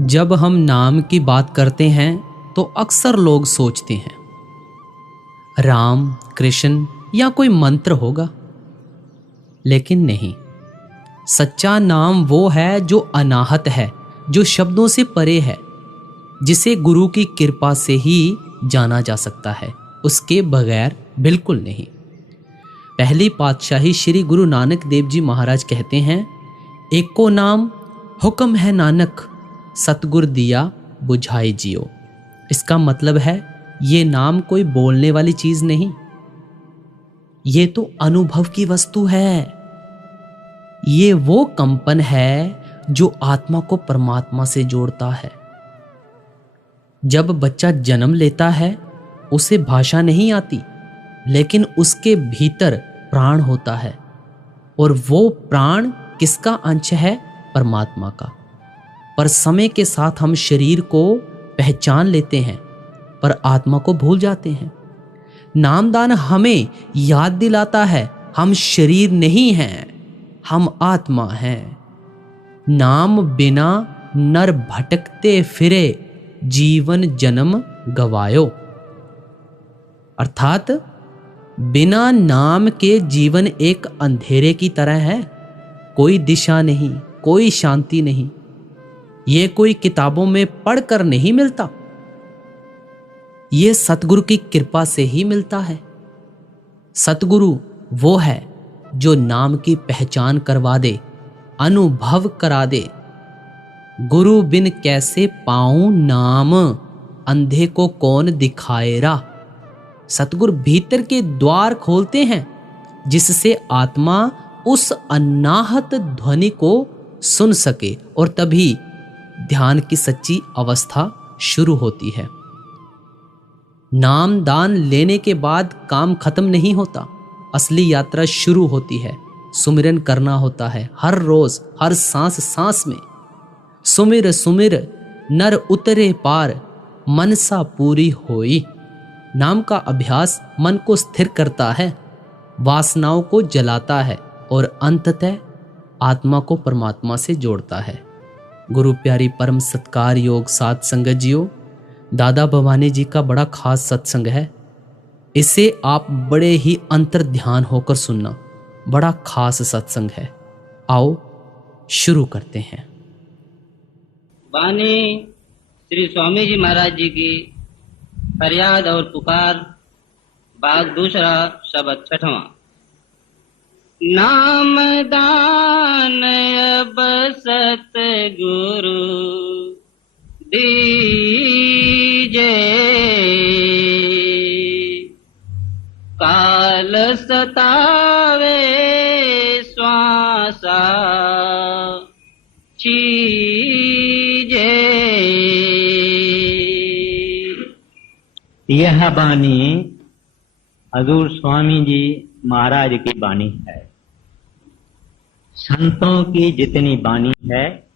जब हम नाम की बात करते हैं तो अक्सर लोग सोचते हैं राम, कृष्ण या कोई मंत्र होगा, लेकिन नहीं। सच्चा नाम वो है जो अनाहत है, जो शब्दों से परे है, जिसे गुरु की कृपा से ही जाना जा सकता है, उसके बगैर बिल्कुल नहीं। पहली पातशाही श्री गुरु नानक देव जी महाराज कहते हैं, एको नाम हुक्म है नानक, सतगुर दिया बुझाए जियो। इसका मतलब है ये नाम कोई बोलने वाली चीज नहीं, ये तो अनुभव की वस्तु है। ये वो कंपन है जो आत्मा को परमात्मा से जोड़ता है। जब बच्चा जन्म लेता है उसे भाषा नहीं आती, लेकिन उसके भीतर प्राण होता है, और वो प्राण किसका अंश है? परमात्मा का। पर समय के साथ हम शरीर को पहचान लेते हैं, पर आत्मा को भूल जाते हैं। नामदान हमें याद दिलाता है हम शरीर नहीं हैं, हम आत्मा हैं। नाम बिना नर भटकते फिरे, जीवन जन्म गवायो। अर्थात बिना नाम के जीवन एक अंधेरे की तरह है, कोई दिशा नहीं, कोई शांति नहीं। ये कोई किताबों में पढ़कर नहीं मिलता, ये सतगुरु की कृपा से ही मिलता है। सतगुरु वो है जो नाम की पहचान करवा दे, अनुभव करा दे। गुरु बिन कैसे पाऊं नाम, अंधे को कौन दिखाएरा। सतगुरु भीतर के द्वार खोलते हैं, जिससे आत्मा उस अनाहत ध्वनि को सुन सके, और तभी ध्यान की सच्ची अवस्था शुरू होती है। नाम दान लेने के बाद काम खत्म नहीं होता, असली यात्रा शुरू होती है। सुमिरन करना होता है हर रोज, हर सांस सांस में। सुमिर सुमिर नर उतरे पार, मनसा पूरी होई। नाम का अभ्यास मन को स्थिर करता है, वासनाओं को जलाता है, और अंततः आत्मा को परमात्मा से जोड़ता है। गुरु प्यारी परम सत्कार योग साध संगत जियो, दादा भवानी जी का बड़ा खास सत्संग है। इसे आप बड़े ही अंतर ध्यान होकर सुनना, बड़ा खास सत्संग है। आओ शुरू करते हैं। वाणी श्री स्वामी जी महाराज जी की फरियाद और पुकार, भाग दूसरा, शब्द छठवां। नाम दान अब सतगुरु दीजे, काल सतावे श्वासा चीजे। यह बानी हजूर स्वामी जी महाराज की बानी है। संतों की जितनी बानी है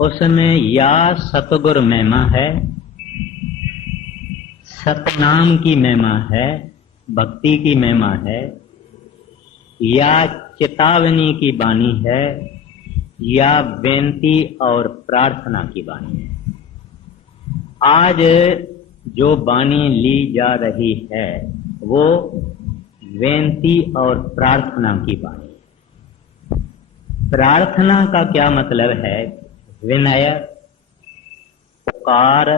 उसमें या सतगुर महिमा है, सतनाम की महिमा है, भक्ति की महिमा है, या चेतावनी की बानी है, या बेनती और प्रार्थना की बानी है। आज जो बानी ली जा रही है वो बेनती और प्रार्थना की बानी है। प्रार्थना का क्या मतलब है? विनय, पुकार,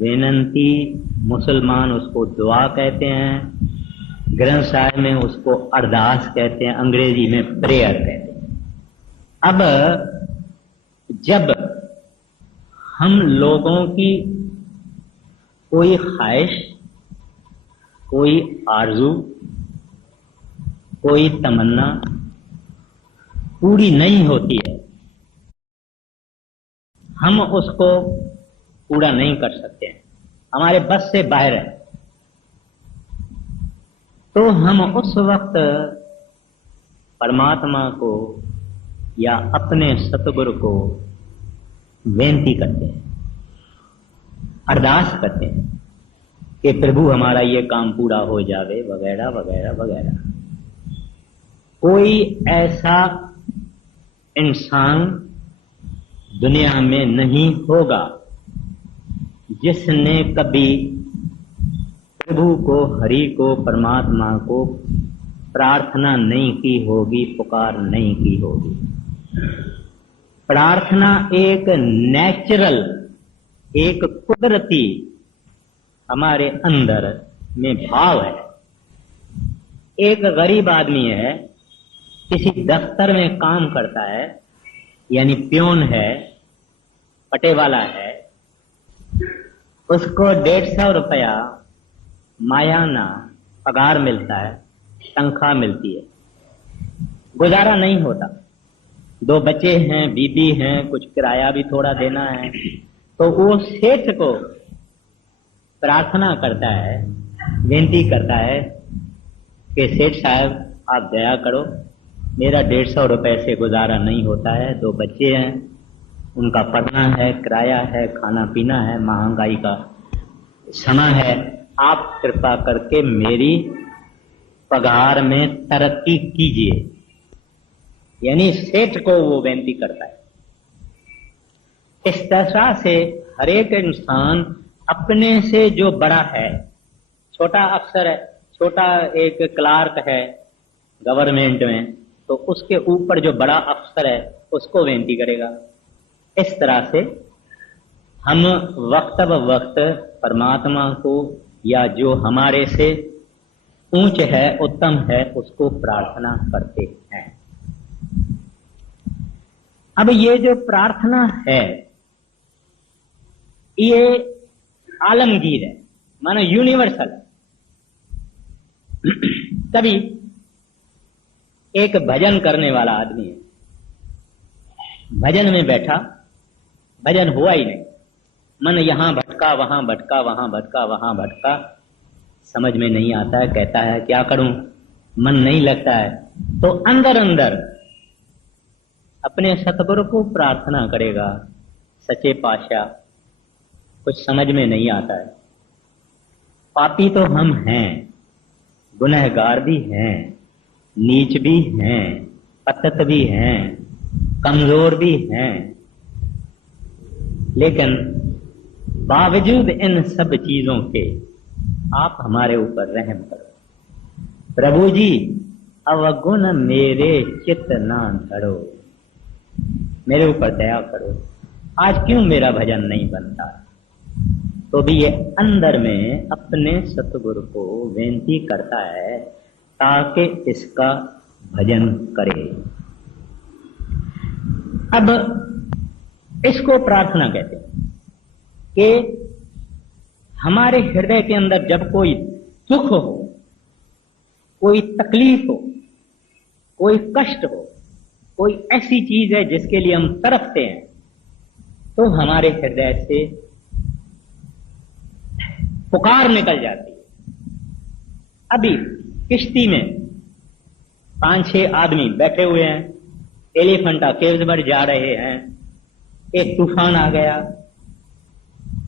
विनंती, मुसलमान उसको दुआ कहते हैं, ग्रंथ साहिब में उसको अरदास कहते हैं, अंग्रेजी में प्रेयर कहते हैं। अब जब हम लोगों की कोई ख्वाहिश, कोई आरज़ू, कोई तमन्ना पूरी नहीं होती है, हम उसको पूरा नहीं कर सकते हैं, हमारे बस से बाहर है, तो हम उस वक्त परमात्मा को या अपने सतगुरु को बेनती करते हैं, अरदास करते हैं कि प्रभु हमारा ये काम पूरा हो जावे, वगैरह वगैरह वगैरह। कोई ऐसा इंसान दुनिया में नहीं होगा जिसने कभी प्रभु को, हरि को, परमात्मा को प्रार्थना नहीं की होगी, पुकार नहीं की होगी। प्रार्थना एक नेचुरल, एक कुदरती हमारे अंदर में भाव है। एक गरीब आदमी है, किसी दफ्तर में काम करता है, यानी प्योन है, पटेवाला है, उसको 150 रुपया मायाना पगार मिलता है, तनख्वाह मिलती है, गुजारा नहीं होता। 2 बच्चे हैं, बीबी हैं, कुछ किराया भी थोड़ा देना है, तो वो सेठ को प्रार्थना करता है, विनती करता है कि सेठ साहब आप दया करो, मेरा 150 रुपए से गुजारा नहीं होता है, 2 बच्चे हैं, उनका पढ़ना है, किराया है, खाना पीना है, महंगाई का समय है, आप कृपा करके मेरी पगार में तरक्की कीजिए। यानी सेठ को वो विनती करता है। इस तरह से हर एक इंसान अपने से जो बड़ा है, छोटा अफसर है, छोटा एक क्लार्क है गवर्नमेंट में, तो उसके ऊपर जो बड़ा अफसर है उसको विनती करेगा। इस तरह से हम वक्त ब वक्त परमात्मा को या जो हमारे से ऊंच है, उत्तम है, उसको प्रार्थना करते हैं। अब ये जो प्रार्थना है ये आलमगीर है, मानो यूनिवर्सल। कभी एक भजन करने वाला आदमी है, भजन में बैठा, भजन हुआ ही नहीं, मन यहां भटका, वहां भटका, वहां भटका, वहां भटका, समझ में नहीं आता है, कहता है क्या करूं, मन नहीं लगता है, तो अंदर अंदर अपने सतगुरु को प्रार्थना करेगा, सच्चे पातशाह कुछ समझ में नहीं आता है, पापी तो हम हैं, गुनहगार भी हैं, नीच भी हैं, पतित भी हैं, कमजोर भी हैं, लेकिन बावजूद इन सब चीजों के आप हमारे ऊपर रहम करो। प्रभु जी अवगुण मेरे चित्त ना धरो, मेरे ऊपर दया करो, आज क्यों मेरा भजन नहीं बनता। तो भी ये अंदर में अपने सतगुरु को विनती करता है ताकि इसका भजन करे। अब इसको प्रार्थना कहते हैं कि हमारे हृदय के अंदर जब कोई दुख हो, कोई तकलीफ हो, कोई कष्ट हो, कोई ऐसी चीज है जिसके लिए हम तड़पते हैं, तो हमारे हृदय से पुकार निकल जाती है। अभी किश्ती में 5-6 आदमी बैठे हुए हैं, एलिफेंटा केव्स पर जा रहे हैं, एक तूफान आ गया,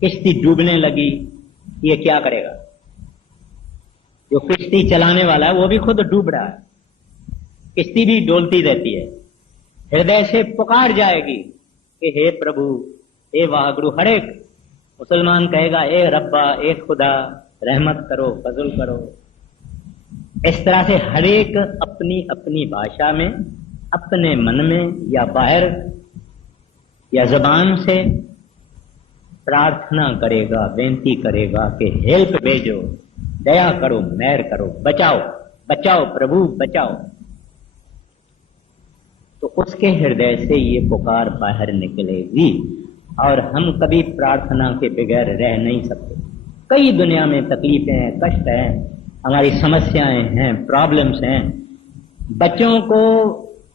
किश्ती डूबने लगी, ये क्या करेगा। जो किश्ती चलाने वाला है वो भी खुद डूब रहा है, किश्ती भी डोलती रहती है, हृदय से पुकार जाएगी कि हे प्रभु, हे वाहगुरु। हर एक मुसलमान कहेगा ए रब्बा, ए खुदा, रहमत करो, फजल करो। इस तरह से हर एक अपनी अपनी भाषा में, अपने मन में या बाहर या जबान से प्रार्थना करेगा, विनती करेगा कि हेल्प भेजो, दया करो, मेहर करो, बचाओ, बचाओ प्रभु, बचाओ। तो उसके हृदय से ये पुकार बाहर निकलेगी और हम कभी प्रार्थना के बगैर रह नहीं सकते। कई दुनिया में तकलीफें हैं, कष्ट हैं, हमारी समस्याएं हैं, प्रॉब्लम्स हैं। बच्चों को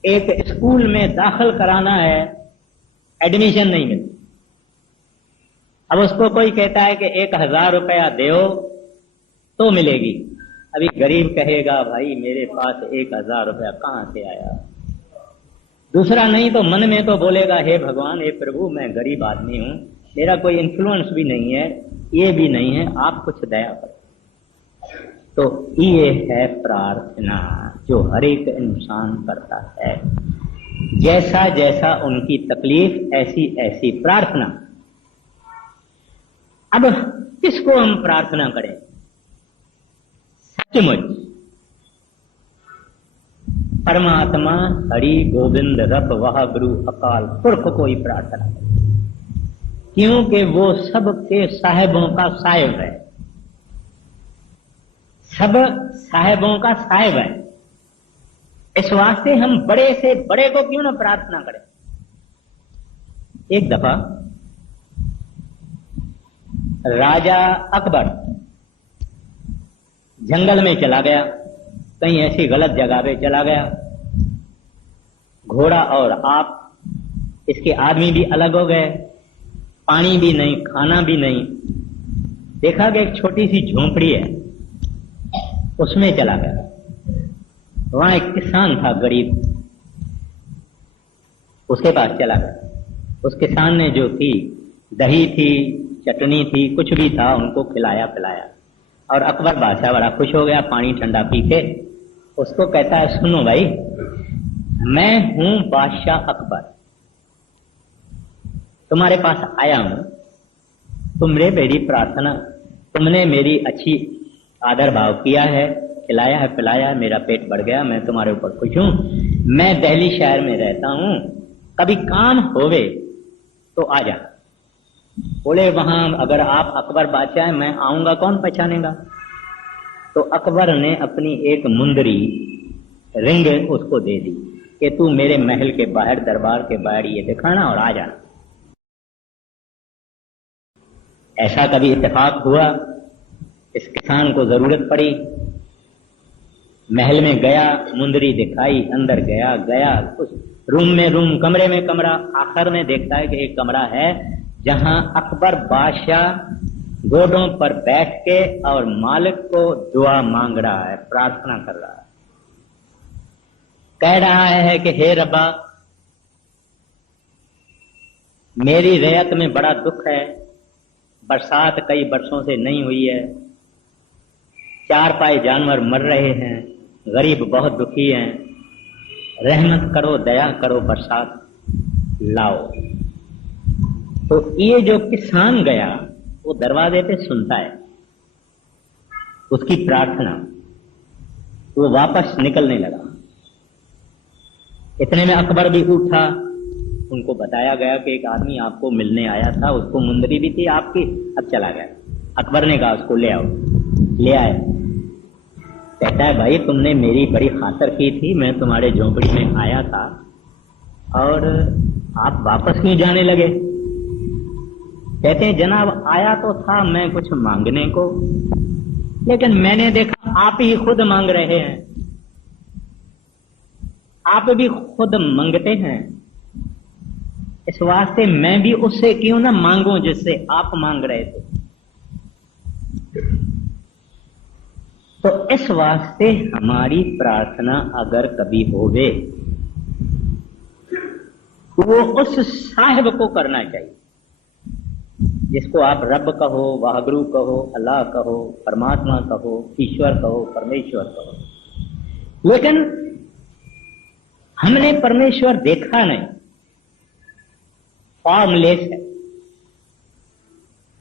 एक स्कूल में दाखिल कराना है, एडमिशन नहीं मिलती। अब उसको कोई कहता है कि 1000 रुपया दो तो मिलेगी। अभी गरीब कहेगा भाई मेरे पास 1000 रुपया कहां से आया। दूसरा नहीं तो मन में तो बोलेगा हे भगवान, हे प्रभु, मैं गरीब आदमी हूं, मेरा कोई इन्फ्लुएंस भी नहीं है, ये भी नहीं है, आप कुछ दया करो। तो ये है प्रार्थना जो हर एक इंसान करता है। जैसा जैसा उनकी तकलीफ ऐसी ऐसी प्रार्थना। अब किसको हम प्रार्थना करें? सचमुच परमात्मा हरि गोविंद रब वह गुरु अकाल पुरख को ही प्रार्थना करें, क्योंकि वो सबके साहेबों का साहेब है, सब साहेबों का साहेब है। इस वास्ते हम बड़े से बड़े को क्यों ना प्रार्थना करें। एक दफा राजा अकबर जंगल में चला गया, कहीं ऐसी गलत जगह पे चला गया। घोड़ा और आप, इसके आदमी भी अलग हो गए, पानी भी नहीं, खाना भी नहीं। देखा कि एक छोटी सी झोंपड़ी है, उसमें चला गया। वहां एक किसान था गरीब, उसके पास चला गया। उस किसान ने जो थी, दही थी, चटनी थी, कुछ भी था, उनको खिलाया पिलाया। और अकबर बादशाह बड़ा खुश हो गया पानी ठंडा पी के। उसको कहता है, सुनो भाई, मैं हूं बादशाह अकबर, तुम्हारे पास आया हूं, तुमने मेरी प्रार्थना, तुमने मेरी अच्छी आदर भाव किया है, खिलाया है पिलाया, मेरा पेट भर गया, मैं तुम्हारे ऊपर खुश हूं। मैं दिल्ली शहर में रहता हूं, कभी काम होवे तो आ जा। बोले वहां अगर आप अकबर बादशाह हैं, मैं आऊंगा, कौन पहचानेगा। तो अकबर ने अपनी एक मुंदरी रिंग उसको दे दी कि तू मेरे महल के बाहर, दरबार के बाहर ये दिखाना और आ जाना। ऐसा कभी इत्तेफाक हुआ, इस किसान को जरूरत पड़ी, महल में गया, मुंदरी दिखाई, अंदर गया उस रूम में रूम, कमरे में कमरा। आखिर में देखता है कि एक कमरा है जहां अकबर बादशाह गोडों पर बैठ के और मालिक को दुआ मांग रहा है, प्रार्थना कर रहा है। कह रहा है कि हे रब्बा, मेरी रैयत में बड़ा दुख है, बरसात कई बरसों से नहीं हुई है, चार पाए जानवर मर रहे हैं, गरीब बहुत दुखी हैं, रहमत करो, दया करो, बरसात लाओ। तो ये जो किसान गया, वो दरवाजे पे सुनता है उसकी प्रार्थना, वो वापस निकलने लगा। इतने में अकबर भी उठा, उनको बताया गया कि एक आदमी आपको मिलने आया था, उसको मुंदरी भी थी आपकी, अब चला गया। अकबर ने कहा उसको ले आओ। ले आए। कहता है भाई, तुमने मेरी बड़ी खातर की थी, मैं तुम्हारे झोंपड़ी में आया था और आप वापस क्यों जाने लगे। कहते हैं जनाब, आया तो था मैं कुछ मांगने को, लेकिन मैंने देखा आप ही खुद मांग रहे हैं, आप भी खुद मांगते हैं, इस वास्ते मैं भी उससे क्यों ना मांगूं जिससे आप मांग रहे थे। तो इस वास्ते हमारी प्रार्थना अगर कभी होवे, वो उस साहिब को करना चाहिए जिसको आप रब कहो, वाहगुरु कहो, अल्लाह कहो, परमात्मा कहो, ईश्वर कहो, परमेश्वर कहो। लेकिन हमने परमेश्वर देखा नहीं, फॉर्मलेस है,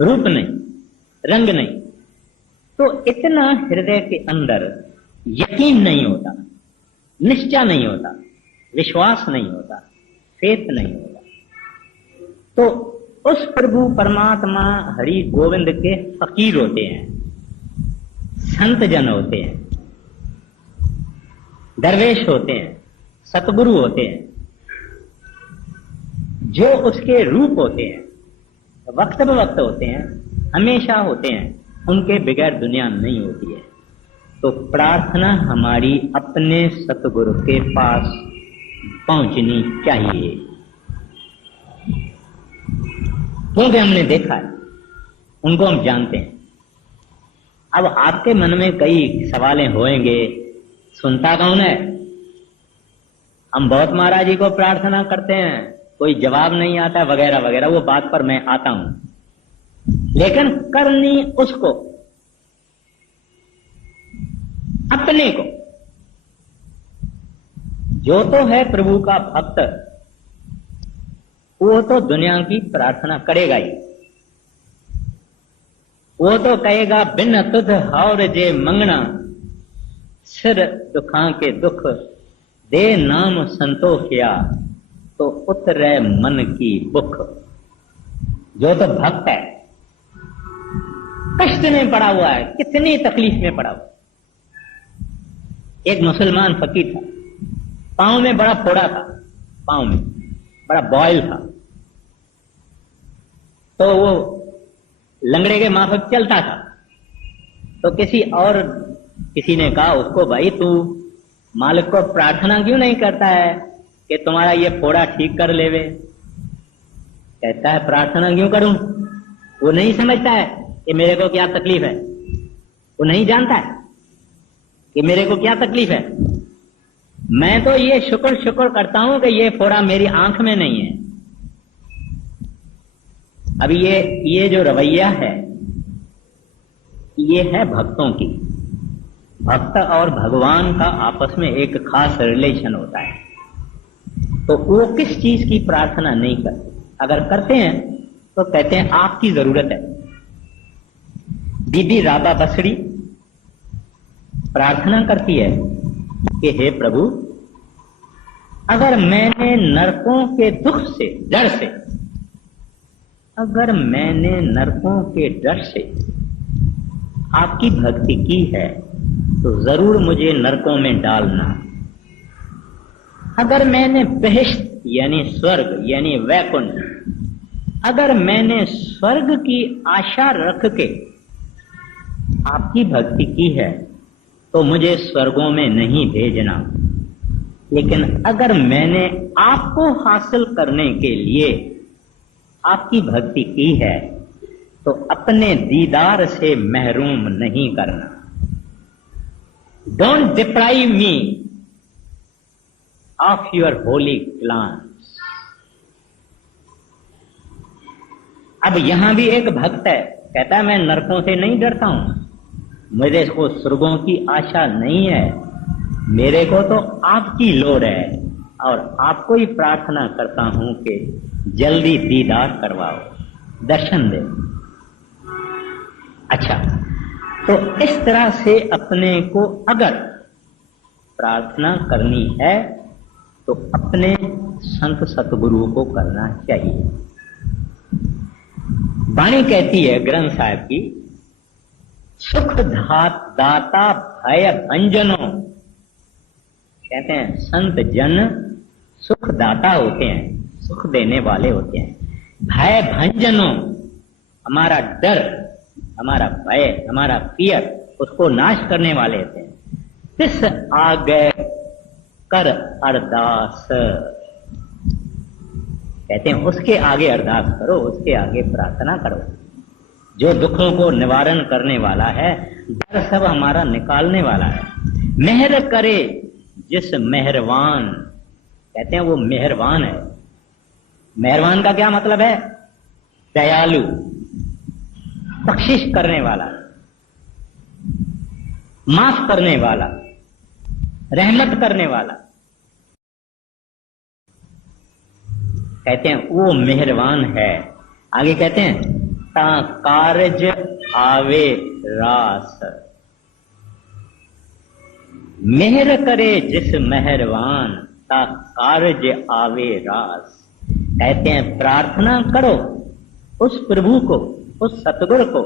रूप नहीं, रंग नहीं, तो इतना हृदय के अंदर यकीन नहीं होता, निश्चय नहीं होता, विश्वास नहीं होता, फेथ नहीं होता। तो उस प्रभु परमात्मा हरि गोविंद के फकीर होते हैं, संत जन होते हैं, दरवेश होते हैं, सतगुरु होते हैं, जो उसके रूप होते हैं, वक्त ब वक्त होते हैं, हमेशा होते हैं, उनके बगैर दुनिया नहीं होती है। तो प्रार्थना हमारी अपने सतगुरु के पास पहुंचनी चाहिए, क्योंकि हमने देखा है, उनको हम जानते हैं। अब आपके मन में कई सवालें होंगे, सुनता कौन है? हम बहुत महाराज जी को प्रार्थना करते हैं, कोई जवाब नहीं आता वगैरह वगैरह, वो बात पर मैं आता हूं, लेकिन करनी उसको, अपने को, जो तो है प्रभु का भक्त वो तो दुनिया की प्रार्थना करेगा ही। वो तो कहेगा बिन तुध और जे मंगना, सिर दुखा के दुख दे नाम संतोखिया, तो उतरे मन की बुख। जो तो भक्त है, कष्ट में पड़ा हुआ है, कितनी तकलीफ में पड़ा हुआ। एक मुसलमान फकीर था, पांव में बड़ा फोड़ा था, पांव में बड़ा बॉयल था, तो वो लंगड़े के माफक चलता था। तो किसी ने कहा उसको, भाई तू मालिक को प्रार्थना क्यों नहीं करता है कि तुम्हारा ये फोड़ा ठीक कर लेवे? कहता है प्रार्थना क्यों करूं? वो नहीं समझता है कि मेरे को क्या तकलीफ है, वो नहीं जानता है कि मेरे को क्या तकलीफ है। मैं तो ये शुक्र करता हूं कि ये फोड़ा मेरी आंख में नहीं है। अब ये जो रवैया है ये है भक्तों की। भक्त और भगवान का आपस में एक खास रिलेशन होता है। तो वो किस चीज की प्रार्थना नहीं करते, अगर करते हैं तो कहते हैं आपकी जरूरत है। बीबी राबा बसड़ी प्रार्थना करती है कि हे प्रभु, अगर मैंने नरकों के दुख से, डर से, अगर मैंने नरकों के डर से आपकी भक्ति की है तो जरूर मुझे नरकों में डालना। अगर मैंने बेहेश्त यानी स्वर्ग यानी वैकुंठ, अगर मैंने स्वर्ग की आशा रख के आपकी भक्ति की है तो मुझे स्वर्गों में नहीं भेजना। लेकिन अगर मैंने आपको हासिल करने के लिए आपकी भक्ति की है तो अपने दीदार से महरूम नहीं करना। Don't deprive me of your Holi plans. अब यहां भी एक भक्त है, कहता है मैं नरकों से नहीं डरता हूं, मेरे को स्वर्गों की आशा नहीं है, मेरे को तो आपकी लोड़ है और आपको ही प्रार्थना करता हूं कि जल्दी दीदार करवाओ, दर्शन दे। अच्छा, तो इस तरह से अपने को अगर प्रार्थना करनी है तो अपने संत सतगुरु को करना चाहिए। वाणी कहती है ग्रंथ साहिब की, सुख दाता भय भंजनो। कहते हैं संत जन सुख दाता होते हैं, सुख देने वाले होते हैं। भय भंजनो, हमारा डर, हमारा भय, हमारा फियर, उसको नाश करने वाले होते हैं। तिस आगे कर अरदास, कहते हैं उसके आगे अरदास करो, उसके आगे प्रार्थना करो। जो दुखों को निवारण करने वाला है, डर सब हमारा निकालने वाला है। मेहर करे जिस मेहरबान, कहते हैं वो मेहरबान है। मेहरबान का क्या मतलब है? दयालु, बख्शिश करने वाला, माफ करने वाला, रहमत करने वाला। कहते हैं वो मेहरबान है। आगे कहते हैं ता कारज आवे रास, मेहर करे जिस मेहरबान, ता कारज आवे रास। कहते हैं प्रार्थना करो उस प्रभु को, उस सतगुरु को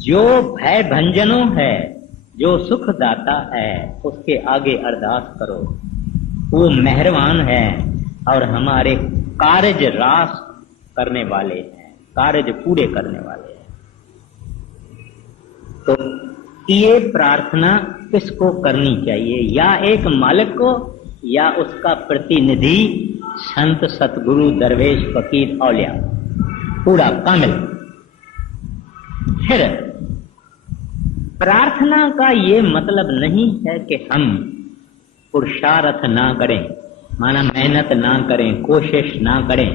जो भय भंजनो है, जो सुखदाता है, उसके आगे अरदास करो। वो मेहरबान है और हमारे कार्य रास करने वाले हैं, कार्य पूरे करने वाले हैं। तो ये प्रार्थना किसको करनी चाहिए? या एक मालिक को, या उसका प्रतिनिधि संत सतगुरु दरवेश फकीर औलिया, पूरा कामिल। फिर प्रार्थना का ये मतलब नहीं है कि हम पुरुषार्थ ना करें, माना मेहनत ना करें, कोशिश ना करें।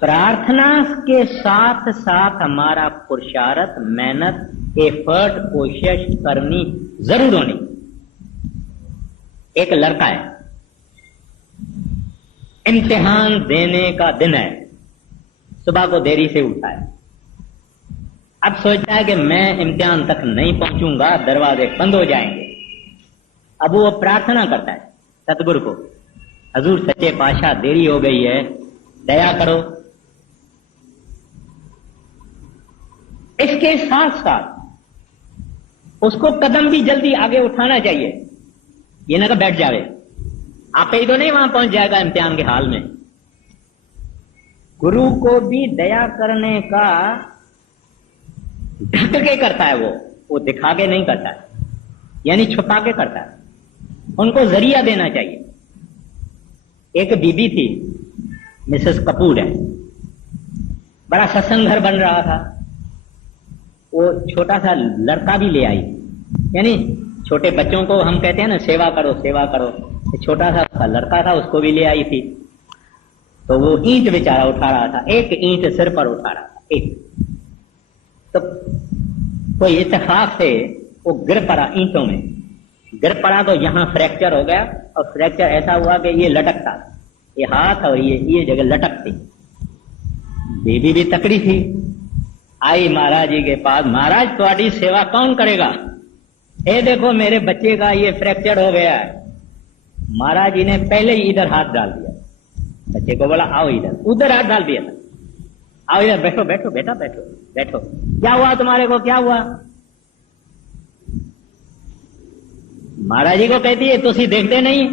प्रार्थना के साथ साथ हमारा पुरुषार्थ, मेहनत, एफर्ट, कोशिश करनी जरूर होनी। एक लड़का है, इम्तिहान देने का दिन है, सुबह को देरी से उठा है। अब सोचता है कि मैं इम्तिहान तक नहीं पहुंचूंगा, दरवाजे बंद हो जाएंगे। अब वो प्रार्थना करता है सतगुरु को, हजूर सच्चे पातशाह देरी हो गई है, दया करो। इसके साथ साथ उसको कदम भी जल्दी आगे उठाना चाहिए, ये ना कि बैठ जावे, आप ही तो नहीं वहां पहुंच जाएगा इम्तिहान के हाल में। गुरु को भी दया करने का ढक के करता है, वो दिखा के नहीं करता है, यानी छुपा के करता है। उनको जरिया देना चाहिए। एक बीबी थी, मिसेस कपूर है, बड़ा सत्संग घर बन रहा था। वो छोटा सा लड़का भी ले आई, यानी छोटे बच्चों को हम कहते हैं ना सेवा करो सेवा करो, छोटा सा लड़का था, उसको भी ले आई थी। तो वो ईंट बेचारा उठा रहा था, एक ईंट सिर पर उठा रहा था, एक। तो कोई इत्तेफाक से वो गिर पड़ा, ईंटों में गिर पड़ा, तो यहां फ्रैक्चर हो गया। और फ्रैक्चर ऐसा हुआ कि ये लटकता, ये हाथ और ये जगह लटकती। बेबी भी तकड़ी थी, आई महाराज जी के पास, महाराज तुम्हारी सेवा कौन करेगा, ए देखो मेरे बच्चे का ये फ्रैक्चर हो गया है। महाराज जी ने पहले ही इधर हाथ डाल दिया, बच्चे को बोला आओ इधर, उधर हाथ डाल दिया था, आओ इधर बैठो बैठो बेटा बैठो बैठो, क्या हुआ तुम्हारे को, क्या हुआ। महाराज जी को कहती है तुसी देखते नहीं।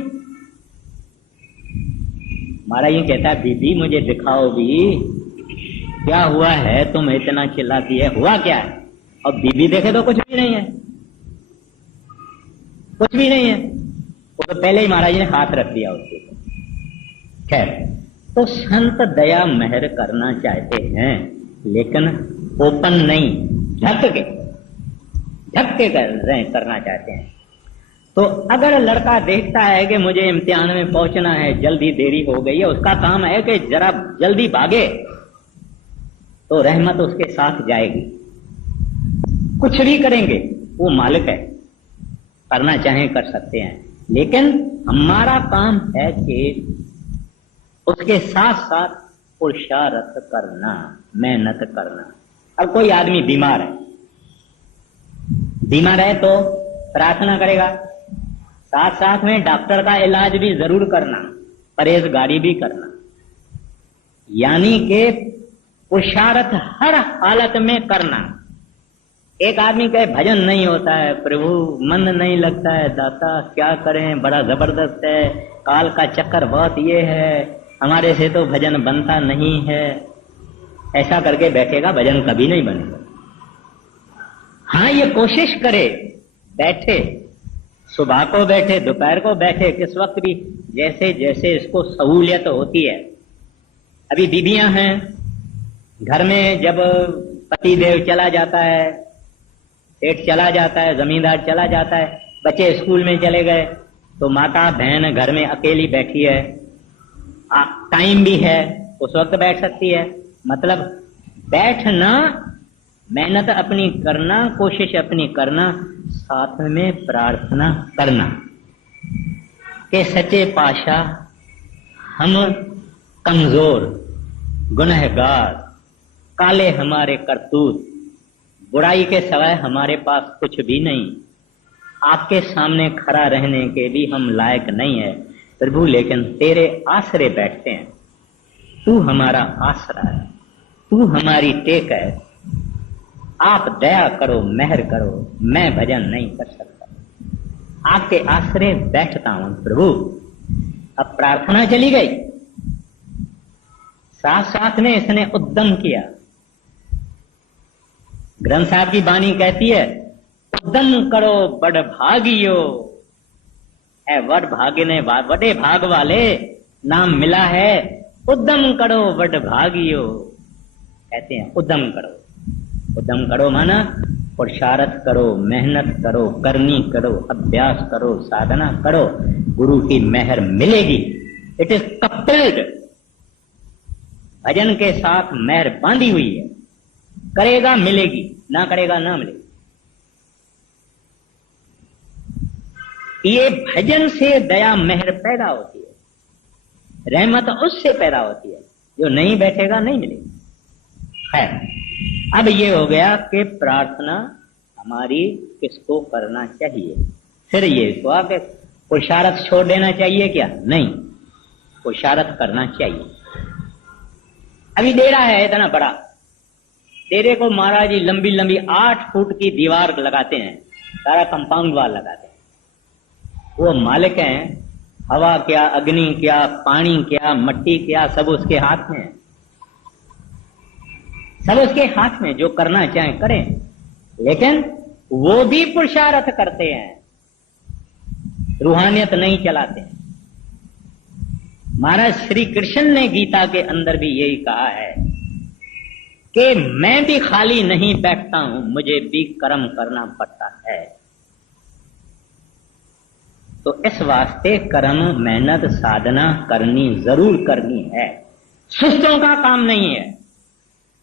महाराज जी कहता है बीबी मुझे दिखाओ भी, क्या हुआ है, तुम इतना चिल्लाती है, हुआ क्या है। और बीबी देखे तो कुछ भी नहीं है, कुछ भी नहीं है। वो तो पहले ही महाराज जी ने हाथ रख दिया उसके ऊपर। खैर, तो संत दया मेहर करना चाहते हैं, लेकिन ओपन नहीं, ढक के करना चाहते हैं। तो अगर लड़का देखता है कि मुझे इम्तिहान में पहुंचना है, जल्दी देरी हो गई है, उसका काम है कि जरा जल्दी भागे, तो रहमत उसके साथ जाएगी। कुछ भी करेंगे, वो मालिक है, करना चाहें कर सकते हैं, लेकिन हमारा काम है कि उसके साथ साथ पुरुषार्थ करना, मेहनत करना। अब कोई आदमी बीमार है तो प्रार्थना करेगा, साथ साथ में डॉक्टर का इलाज भी जरूर करना, परहेजगारी भी करना, यानी कि पुरुषार्थ हर हालत में करना। एक आदमी कहे भजन नहीं होता है प्रभु, मन नहीं लगता है दाता, क्या करें, बड़ा जबरदस्त है, काल का चक्कर बहुत ये है, हमारे से तो भजन बनता नहीं है, ऐसा करके बैठेगा, भजन कभी नहीं बनेगा। हाँ, ये कोशिश करे, बैठे, सुबह को बैठे, दोपहर को बैठे, किस वक्त भी, जैसे जैसे इसको सहूलियत होती है। अभी बीबियां हैं घर में, जब पति देव चला जाता है, सेठ चला जाता है, जमींदार चला जाता है, बच्चे स्कूल में चले गए, तो माता बहन घर में अकेली बैठी है, टाइम भी है, उस वक्त बैठ सकती है। मतलब बैठना, मेहनत अपनी करना, कोशिश अपनी करना, साथ में प्रार्थना करना कि सच्चे पातशाह हम कमजोर, गुनहगार, काले हमारे करतूत, बुराई के सिवाय हमारे पास कुछ भी नहीं, आपके सामने खड़ा रहने के भी हम लायक नहीं है प्रभु, लेकिन तेरे आसरे बैठते हैं, तू हमारा आसरा है, तू हमारी टेक है, आप दया करो, मेहर करो, मैं भजन नहीं कर सकता, आपके आसरे बैठता हूं प्रभु। अब प्रार्थना चली गई, साथ साथ में इसने उद्यम किया। ग्रंथ साहब की बानी कहती है, उद्यम करो बड़ भागियो, है वड भाग्य ने बड़े भाग वाले नाम मिला है, उद्यम करो बड़ भागियो, कहते हैं उद्यम करो। उद्यम करो माना पुरुषार्थ करो, मेहनत करो, करनी करो, अभ्यास करो, साधना करो, गुरु की मेहर मिलेगी। इट इज कपल्ड, भजन के साथ मेहर बांधी हुई है, करेगा मिलेगी, ना करेगा ना मिलेगी। ये भजन से दया मेहर पैदा होती है, रहमत उससे पैदा होती है, जो नहीं बैठेगा नहीं मिलेगी। खैर, अब ये हो गया कि प्रार्थना हमारी किसको करना चाहिए। फिर ये तो आप पुरुषार्थ छोड़ देना चाहिए क्या? नहीं, पुरुषार्थ करना चाहिए। अभी डेरा है इतना बड़ा, डेरे को महाराज जी लंबी लंबी 8 फुट की दीवार लगाते हैं, सारा कंपाउंड वाल लगाते हैं। वो मालिक हैं, हवा क्या, अग्नि क्या, पानी क्या, मट्टी क्या, सब उसके हाथ में है, सब उसके हाथ में। जो करना चाहे करें, लेकिन वो भी पुरुषार्थ करते हैं, रूहानियत नहीं चलाते हैं। महाराज श्री कृष्ण ने गीता के अंदर भी यही कहा है कि मैं भी खाली नहीं बैठता हूं, मुझे भी कर्म करना पड़ता है। तो इस वास्ते कर्म, मेहनत, साधना करनी जरूर करनी है, सुस्तों का काम नहीं है।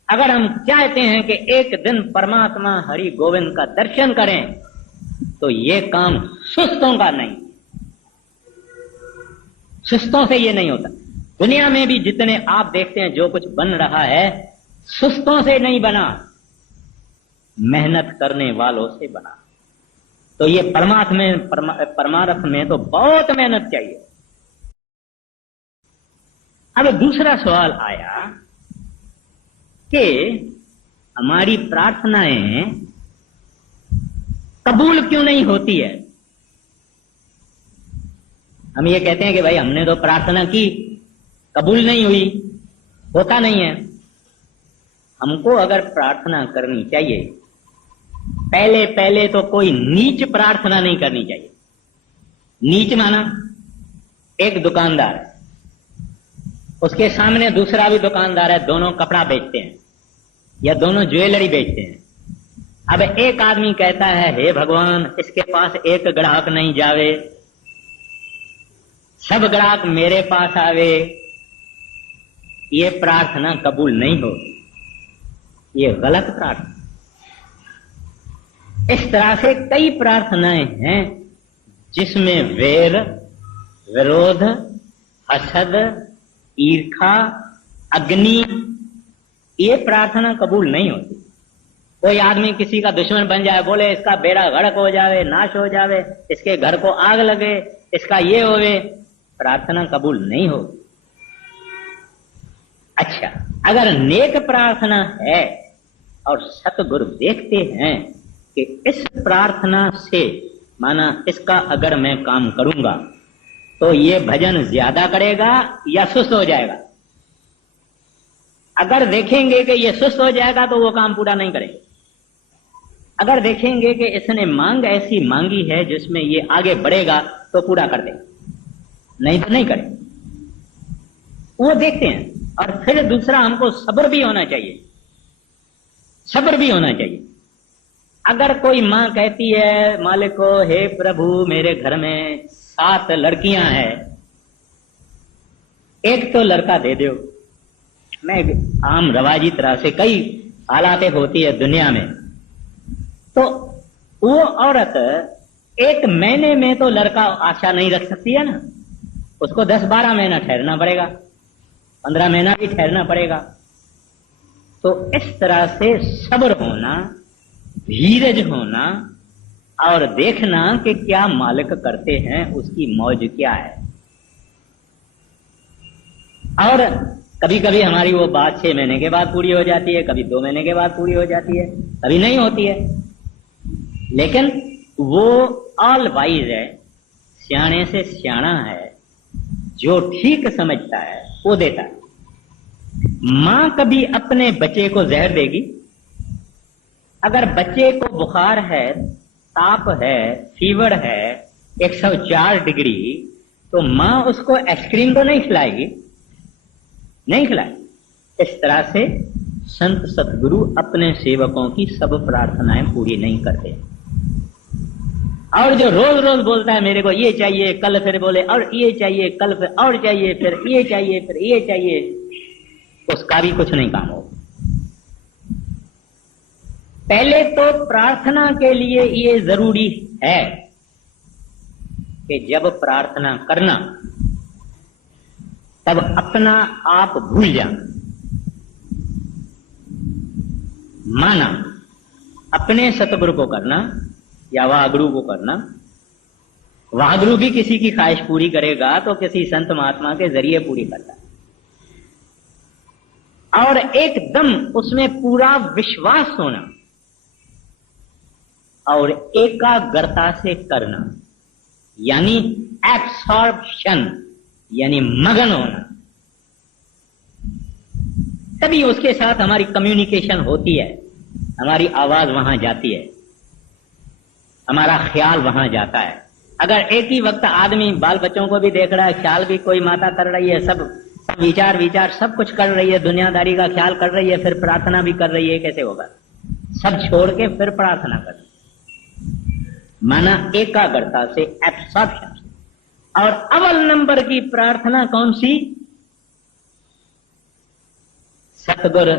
अगर हम चाहते हैं कि एक दिन परमात्मा हरि गोविंद का दर्शन करें, तो ये काम सुस्तों का नहीं, सुस्तों से ये नहीं होता। दुनिया में भी जितने आप देखते हैं जो कुछ बन रहा है, सुस्तों से नहीं बना, मेहनत करने वालों से बना। तो ये परमार्थ में तो बहुत मेहनत चाहिए। अब दूसरा सवाल आया कि हमारी प्रार्थनाएं कबूल क्यों नहीं होती है। हम ये कहते हैं कि भाई हमने तो प्रार्थना की, कबूल नहीं हुई, होता नहीं है। हमको अगर प्रार्थना करनी चाहिए, पहले पहले तो कोई नीच प्रार्थना नहीं करनी चाहिए। नीच माना एक दुकानदार है, उसके सामने दूसरा भी दुकानदार है, दोनों कपड़ा बेचते हैं या दोनों ज्वेलरी बेचते हैं। अब एक आदमी कहता है, हे भगवान, इसके पास एक ग्राहक नहीं जावे, सब ग्राहक मेरे पास आवे। ये प्रार्थना कबूल नहीं हो, ये गलत प्रार्थना। इस तरह से कई प्रार्थनाएं हैं जिसमें वैर, विरोध, हसद, ईर्खा, अग्नि, ये प्रार्थना कबूल नहीं होती। कोई आदमी किसी का दुश्मन बन जाए, बोले इसका बेड़ा गर्क हो जावे, नाश हो जावे, इसके घर को आग लगे, इसका ये होवे, प्रार्थना कबूल नहीं होगी। अच्छा, अगर नेक प्रार्थना है और सतगुरु देखते हैं कि इस प्रार्थना से, माना इसका अगर मैं काम करूंगा तो ये भजन ज्यादा करेगा या सुस्त हो जाएगा। अगर देखेंगे कि ये सुस्त हो जाएगा तो वो काम पूरा नहीं करेंगे। अगर देखेंगे कि इसने मांग ऐसी मांगी है जिसमें ये आगे बढ़ेगा तो पूरा कर देंगे, नहीं तो नहीं करें। वो देखते हैं। और फिर दूसरा, हमको सब्र भी होना चाहिए, सब्र भी होना चाहिए। अगर कोई मां कहती है मालिक को, हे प्रभु मेरे घर में 7 लड़कियां हैं, एक तो लड़का दे दो। मैं आम रवाजी तरह से कई हालातें होती है दुनिया में, तो वो औरत 1 महीने में तो लड़का आशा नहीं रख सकती है ना, उसको 10-12 महीना ठहरना पड़ेगा, 15 महीना भी ठहरना पड़ेगा। तो इस तरह से सब्र होना, धीरज होना और देखना कि क्या मालिक करते हैं, उसकी मौज क्या है। और कभी कभी हमारी वो बात 6 महीने के बाद पूरी हो जाती है, कभी 2 महीने के बाद पूरी हो जाती है, कभी नहीं होती है। लेकिन वो ऑल वाइज है, सियाने से सियाना है, जो ठीक समझता है वो देता है। मां कभी अपने बच्चे को जहर देगी? अगर बच्चे को बुखार है, ताप है, फीवर है 104 डिग्री, तो मां उसको आइसक्रीम तो नहीं खिलाएगी, नहीं खिलाएगी। इस तरह से संत सतगुरु अपने सेवकों की सब प्रार्थनाएं पूरी नहीं करते। और जो रोज रोज बोलता है मेरे को ये चाहिए, कल फिर बोले और ये चाहिए, कल फिर और चाहिए, फिर ये चाहिए, फिर ये चाहिए, उसका भी कुछ नहीं काम होगा। पहले तो प्रार्थना के लिए ये जरूरी है कि जब प्रार्थना करना तब अपना आप भूल जाना। माना अपने सतगुरु को करना या वाहगुरु को करना, वाहगुरु भी किसी की ख्वाहिश पूरी करेगा तो किसी संत महात्मा के जरिए पूरी करता है, और एकदम उसमें पूरा विश्वास होना और एकाग्रता से करना, यानी एब्सॉर्प्शन, यानी मगन होना, तभी उसके साथ हमारी कम्युनिकेशन होती है, हमारी आवाज वहां जाती है, हमारा ख्याल वहां जाता है। अगर एक ही वक्त आदमी बाल बच्चों को भी देख रहा है, ख्याल भी कोई माता कर रही है, सब विचार सब कुछ कर रही है, दुनियादारी का ख्याल कर रही है, फिर प्रार्थना भी कर रही है, कैसे होगा? सब छोड़ के फिर प्रार्थना कर, माना एकाग्रता से, एब्सॉर्प्शन से। और अव्वल नंबर की प्रार्थना कौन सी? सतगुरु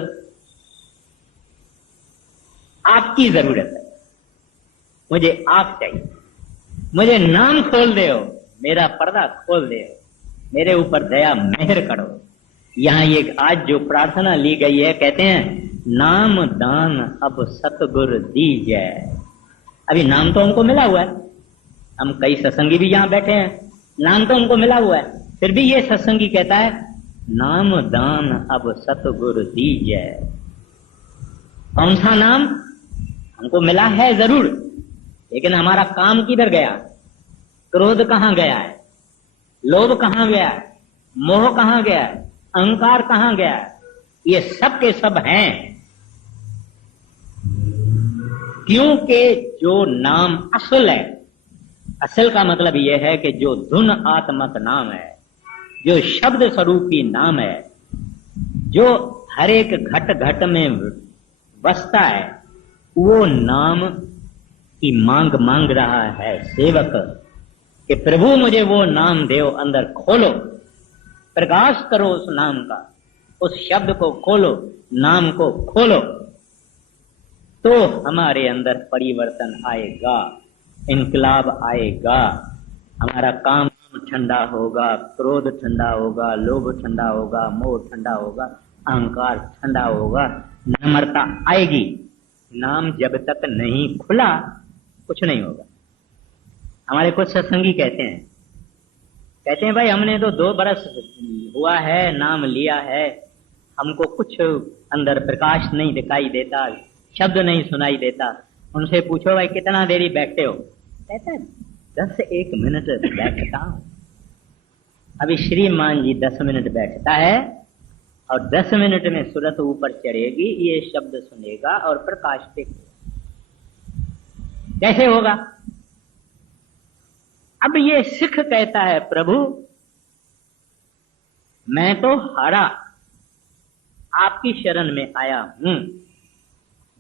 आपकी जरूरत है, मुझे आप चाहिए, मुझे नाम खोल दे, मेरा पर्दा खोल दे, मेरे ऊपर दया मेहर करो। यहां ये आज जो प्रार्थना ली गई है, कहते हैं नाम दान अब सतगुरु दीजै। अभी नाम तो हमको मिला हुआ है, हम कई सत्संगी भी यहां बैठे हैं, नाम तो हमको मिला हुआ है, फिर भी ये सत्संगी कहता है नाम दान अब सतगुरु दीजै। कौन सा नाम? हमको मिला है जरूर, लेकिन हमारा काम किधर गया? क्रोध कहां गया है? लोभ कहां गया है? मोह कहां गया है? अहंकार कहां गया है? ये सब के सब हैं, क्योंकि जो नाम असल है, असल का मतलब यह है कि जो धुन आत्मक नाम है, जो शब्द स्वरूपी नाम है, जो हर एक घट घट में बसता है, वो नाम की मांग रहा है सेवक कि प्रभु मुझे वो नाम देव, अंदर खोलो, प्रकाश करो उस नाम का, उस शब्द को खोलो, नाम को खोलो, तो हमारे अंदर परिवर्तन आएगा, इनकलाब आएगा, हमारा काम ठंडा होगा, क्रोध ठंडा होगा, लोभ ठंडा होगा, मोह ठंडा होगा, अहंकार ठंडा होगा, नम्रता आएगी। नाम जब तक नहीं खुला कुछ नहीं होगा। हमारे कुछ सत्संगी कहते हैं भाई हमने तो 2 बरस हुआ है, नाम लिया है, हमको कुछ अंदर प्रकाश नहीं दिखाई देता, शब्द नहीं सुनाई देता। उनसे पूछो भाई कितना देरी बैठते हो? कहते हैं 10-1 मिनट बैठता हूं। अभी श्रीमान जी 10 मिनट बैठता है और 10 मिनट में सूरत ऊपर चढ़ेगी, ये शब्द सुनेगा और प्रकाश देखेगा। कैसे होगा? अब ये सिख कहता है प्रभु मैं तो हारा, आपकी शरण में आया हूं,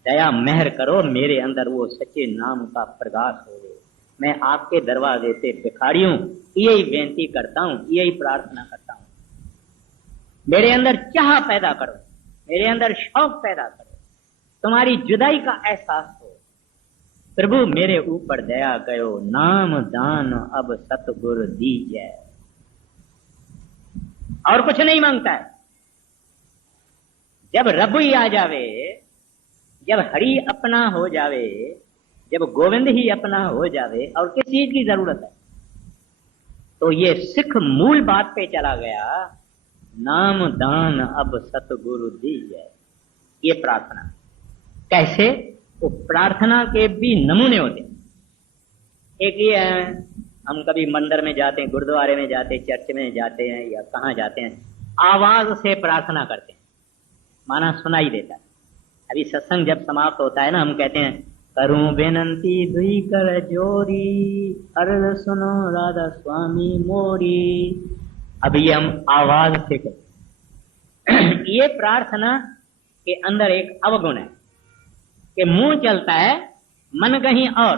दया मेहर करो, मेरे अंदर वो सच्चे नाम का प्रकाश हो गए। मैं आपके दरवाजे से भिखारी हूं, यही बेनती करता हूं, यही प्रार्थना करता हूं। मेरे अंदर चाह पैदा करो, मेरे अंदर शौक पैदा करो, तुम्हारी जुदाई का एहसास हो। प्रभु मेरे ऊपर दया करो, नाम दान अब सतगुरु दीजै। और कुछ नहीं मांगता है। जब रब ही आ जावे, जब हरि अपना हो जावे, जब गोविंद ही अपना हो जावे, और किस चीज की जरूरत है? तो ये सिख मूल बात पे चला गया, नाम दान अब सतगुरु दीजै। ये प्रार्थना कैसे? वो प्रार्थना के भी नमूने होते हैं। एक ये है, हम कभी मंदिर में जाते हैं, गुरुद्वारे में जाते हैं, चर्च में जाते हैं या कहाँ जाते हैं, आवाज से प्रार्थना करते हैं, माना सुनाई देता है। अभी सत्संग जब समाप्त होता है ना, हम कहते हैं करूं बेनंती दुई कर जोरी, अर्ज सुनो राधा स्वामी मोरी। अभी ये हम आवाज से कहते। ये प्रार्थना के अंदर एक अवगुण है कि मुंह चलता है, मन कहीं और,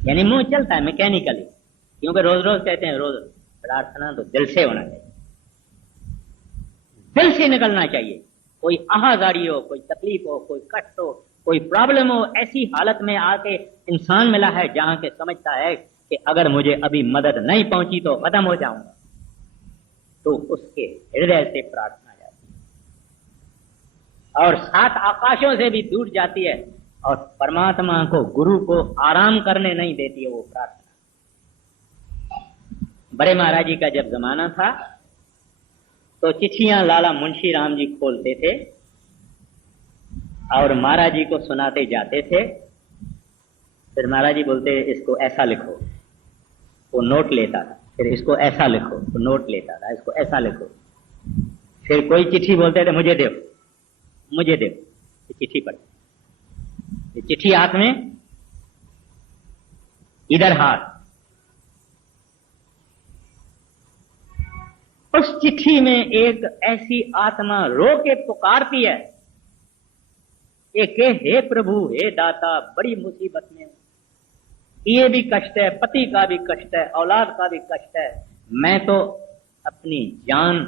यानी मुंह चलता है मैकेनिकली, क्योंकि रोज रोज कहते हैं रोज प्रार्थना तो दिल से होना चाहिए, दिल से निकलना चाहिए। कोई आहाजारी हो, कोई तकलीफ हो, कोई कष्ट हो, कोई प्रॉब्लम हो, ऐसी हालत में आके इंसान मिला है जहां के समझता है कि अगर मुझे अभी मदद नहीं पहुंची तो खत्म हो जाऊंगा, तो उसके हृदय से प्रार्थना जाती है और 7 आकाशों से भी दूर जाती है और परमात्मा को, गुरु को आराम करने नहीं देती है वो प्रार्थना। बड़े महाराज जी का जब जमाना था तो चिट्ठियां लाला मुंशी राम जी खोलते थे और महाराज जी को सुनाते जाते थे। फिर महाराज जी बोलते इसको ऐसा लिखो, वो नोट लेता था। फिर इसको ऐसा लिखो, वो नोट लेता था, इसको ऐसा लिखो। फिर कोई चिट्ठी बोलते थे मुझे दो, मुझे दो। चिट्ठी पढ़, चिट्ठी हाथ में, इधर हाथ। उस चिट्ठी में एक ऐसी आत्मा रो के पुकारती है कि हे प्रभु, हे दाता, बड़ी मुसीबत में, ये भी कष्ट है, पति का भी कष्ट है, औलाद का भी कष्ट है। मैं तो अपनी जान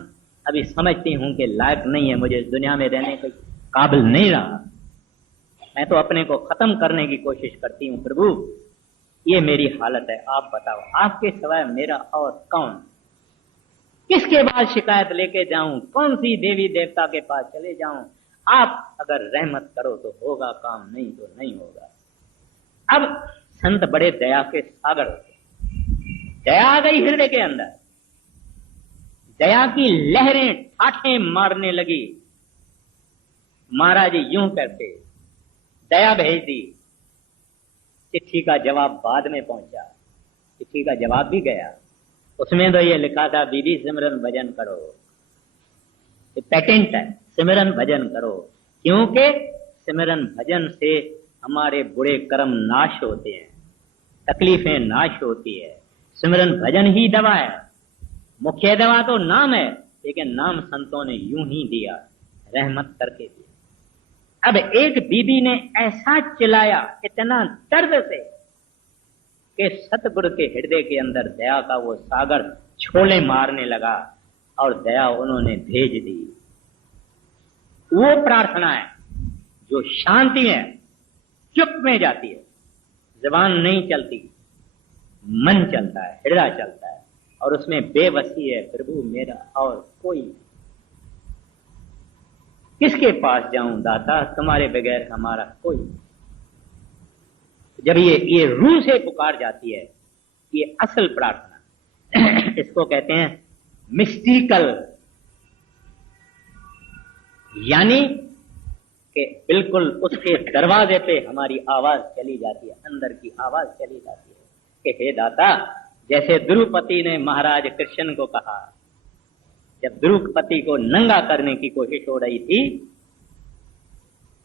अभी समझती हूं कि लायक नहीं है, मुझे दुनिया में रहने के काबिल नहीं रहा। मैं तो अपने को खत्म करने की कोशिश करती हूँ। प्रभु, ये मेरी हालत है, आप बताओ, आपके सिवाय मेरा और कौन? किसके पास शिकायत लेके जाऊं? कौन सी देवी देवता के पास चले जाऊं? आप अगर रहमत करो तो होगा काम, नहीं तो नहीं होगा। अब संत बड़े दया के सागर होते, दया आ गई हृदय के अंदर, दया की लहरें ठाठे मारने लगी। महाराज यूं करते, दया भेज दी। चिट्ठी का जवाब बाद में पहुंचा, चिट्ठी का जवाब भी गया। उसमें तो ये लिखा था, बीबी सिमरन भजन करो, ये पैटेंट है, सिमरन भजन करो, क्योंकि सिमरन भजन से हमारे बुरे कर्म नाश होते हैं, तकलीफें नाश होती है। सिमरन भजन ही दवा है, मुख्य दवा तो नाम है, लेकिन नाम संतों ने यूं ही दिया, रहमत करके दिया। अब एक बीबी ने ऐसा चिल्लाया इतना दर्द से कि सतगुरु के हृदय के अंदर दया का वो सागर छोले मारने लगा और दया उन्होंने भेज दी। वो प्रार्थना है जो शांति है, चुप में जाती है, जबान नहीं चलती, मन चलता है, हृदय चलता है और उसमें बेबसी है, प्रभु मेरा और कोई नहीं। किसके पास जाऊं दाता, तुम्हारे बगैर हमारा कोई नहीं। जब ये रूह से पुकार जाती है, ये असल प्रार्थना इसको कहते हैं मिस्टिकल, यानी कि बिल्कुल उसके दरवाजे पे हमारी आवाज चली जाती है, अंदर की आवाज चली जाती है कि हे दाता, जैसे द्रुपति ने महाराज कृष्ण को कहा, जब द्रुपति को नंगा करने की कोशिश हो रही थी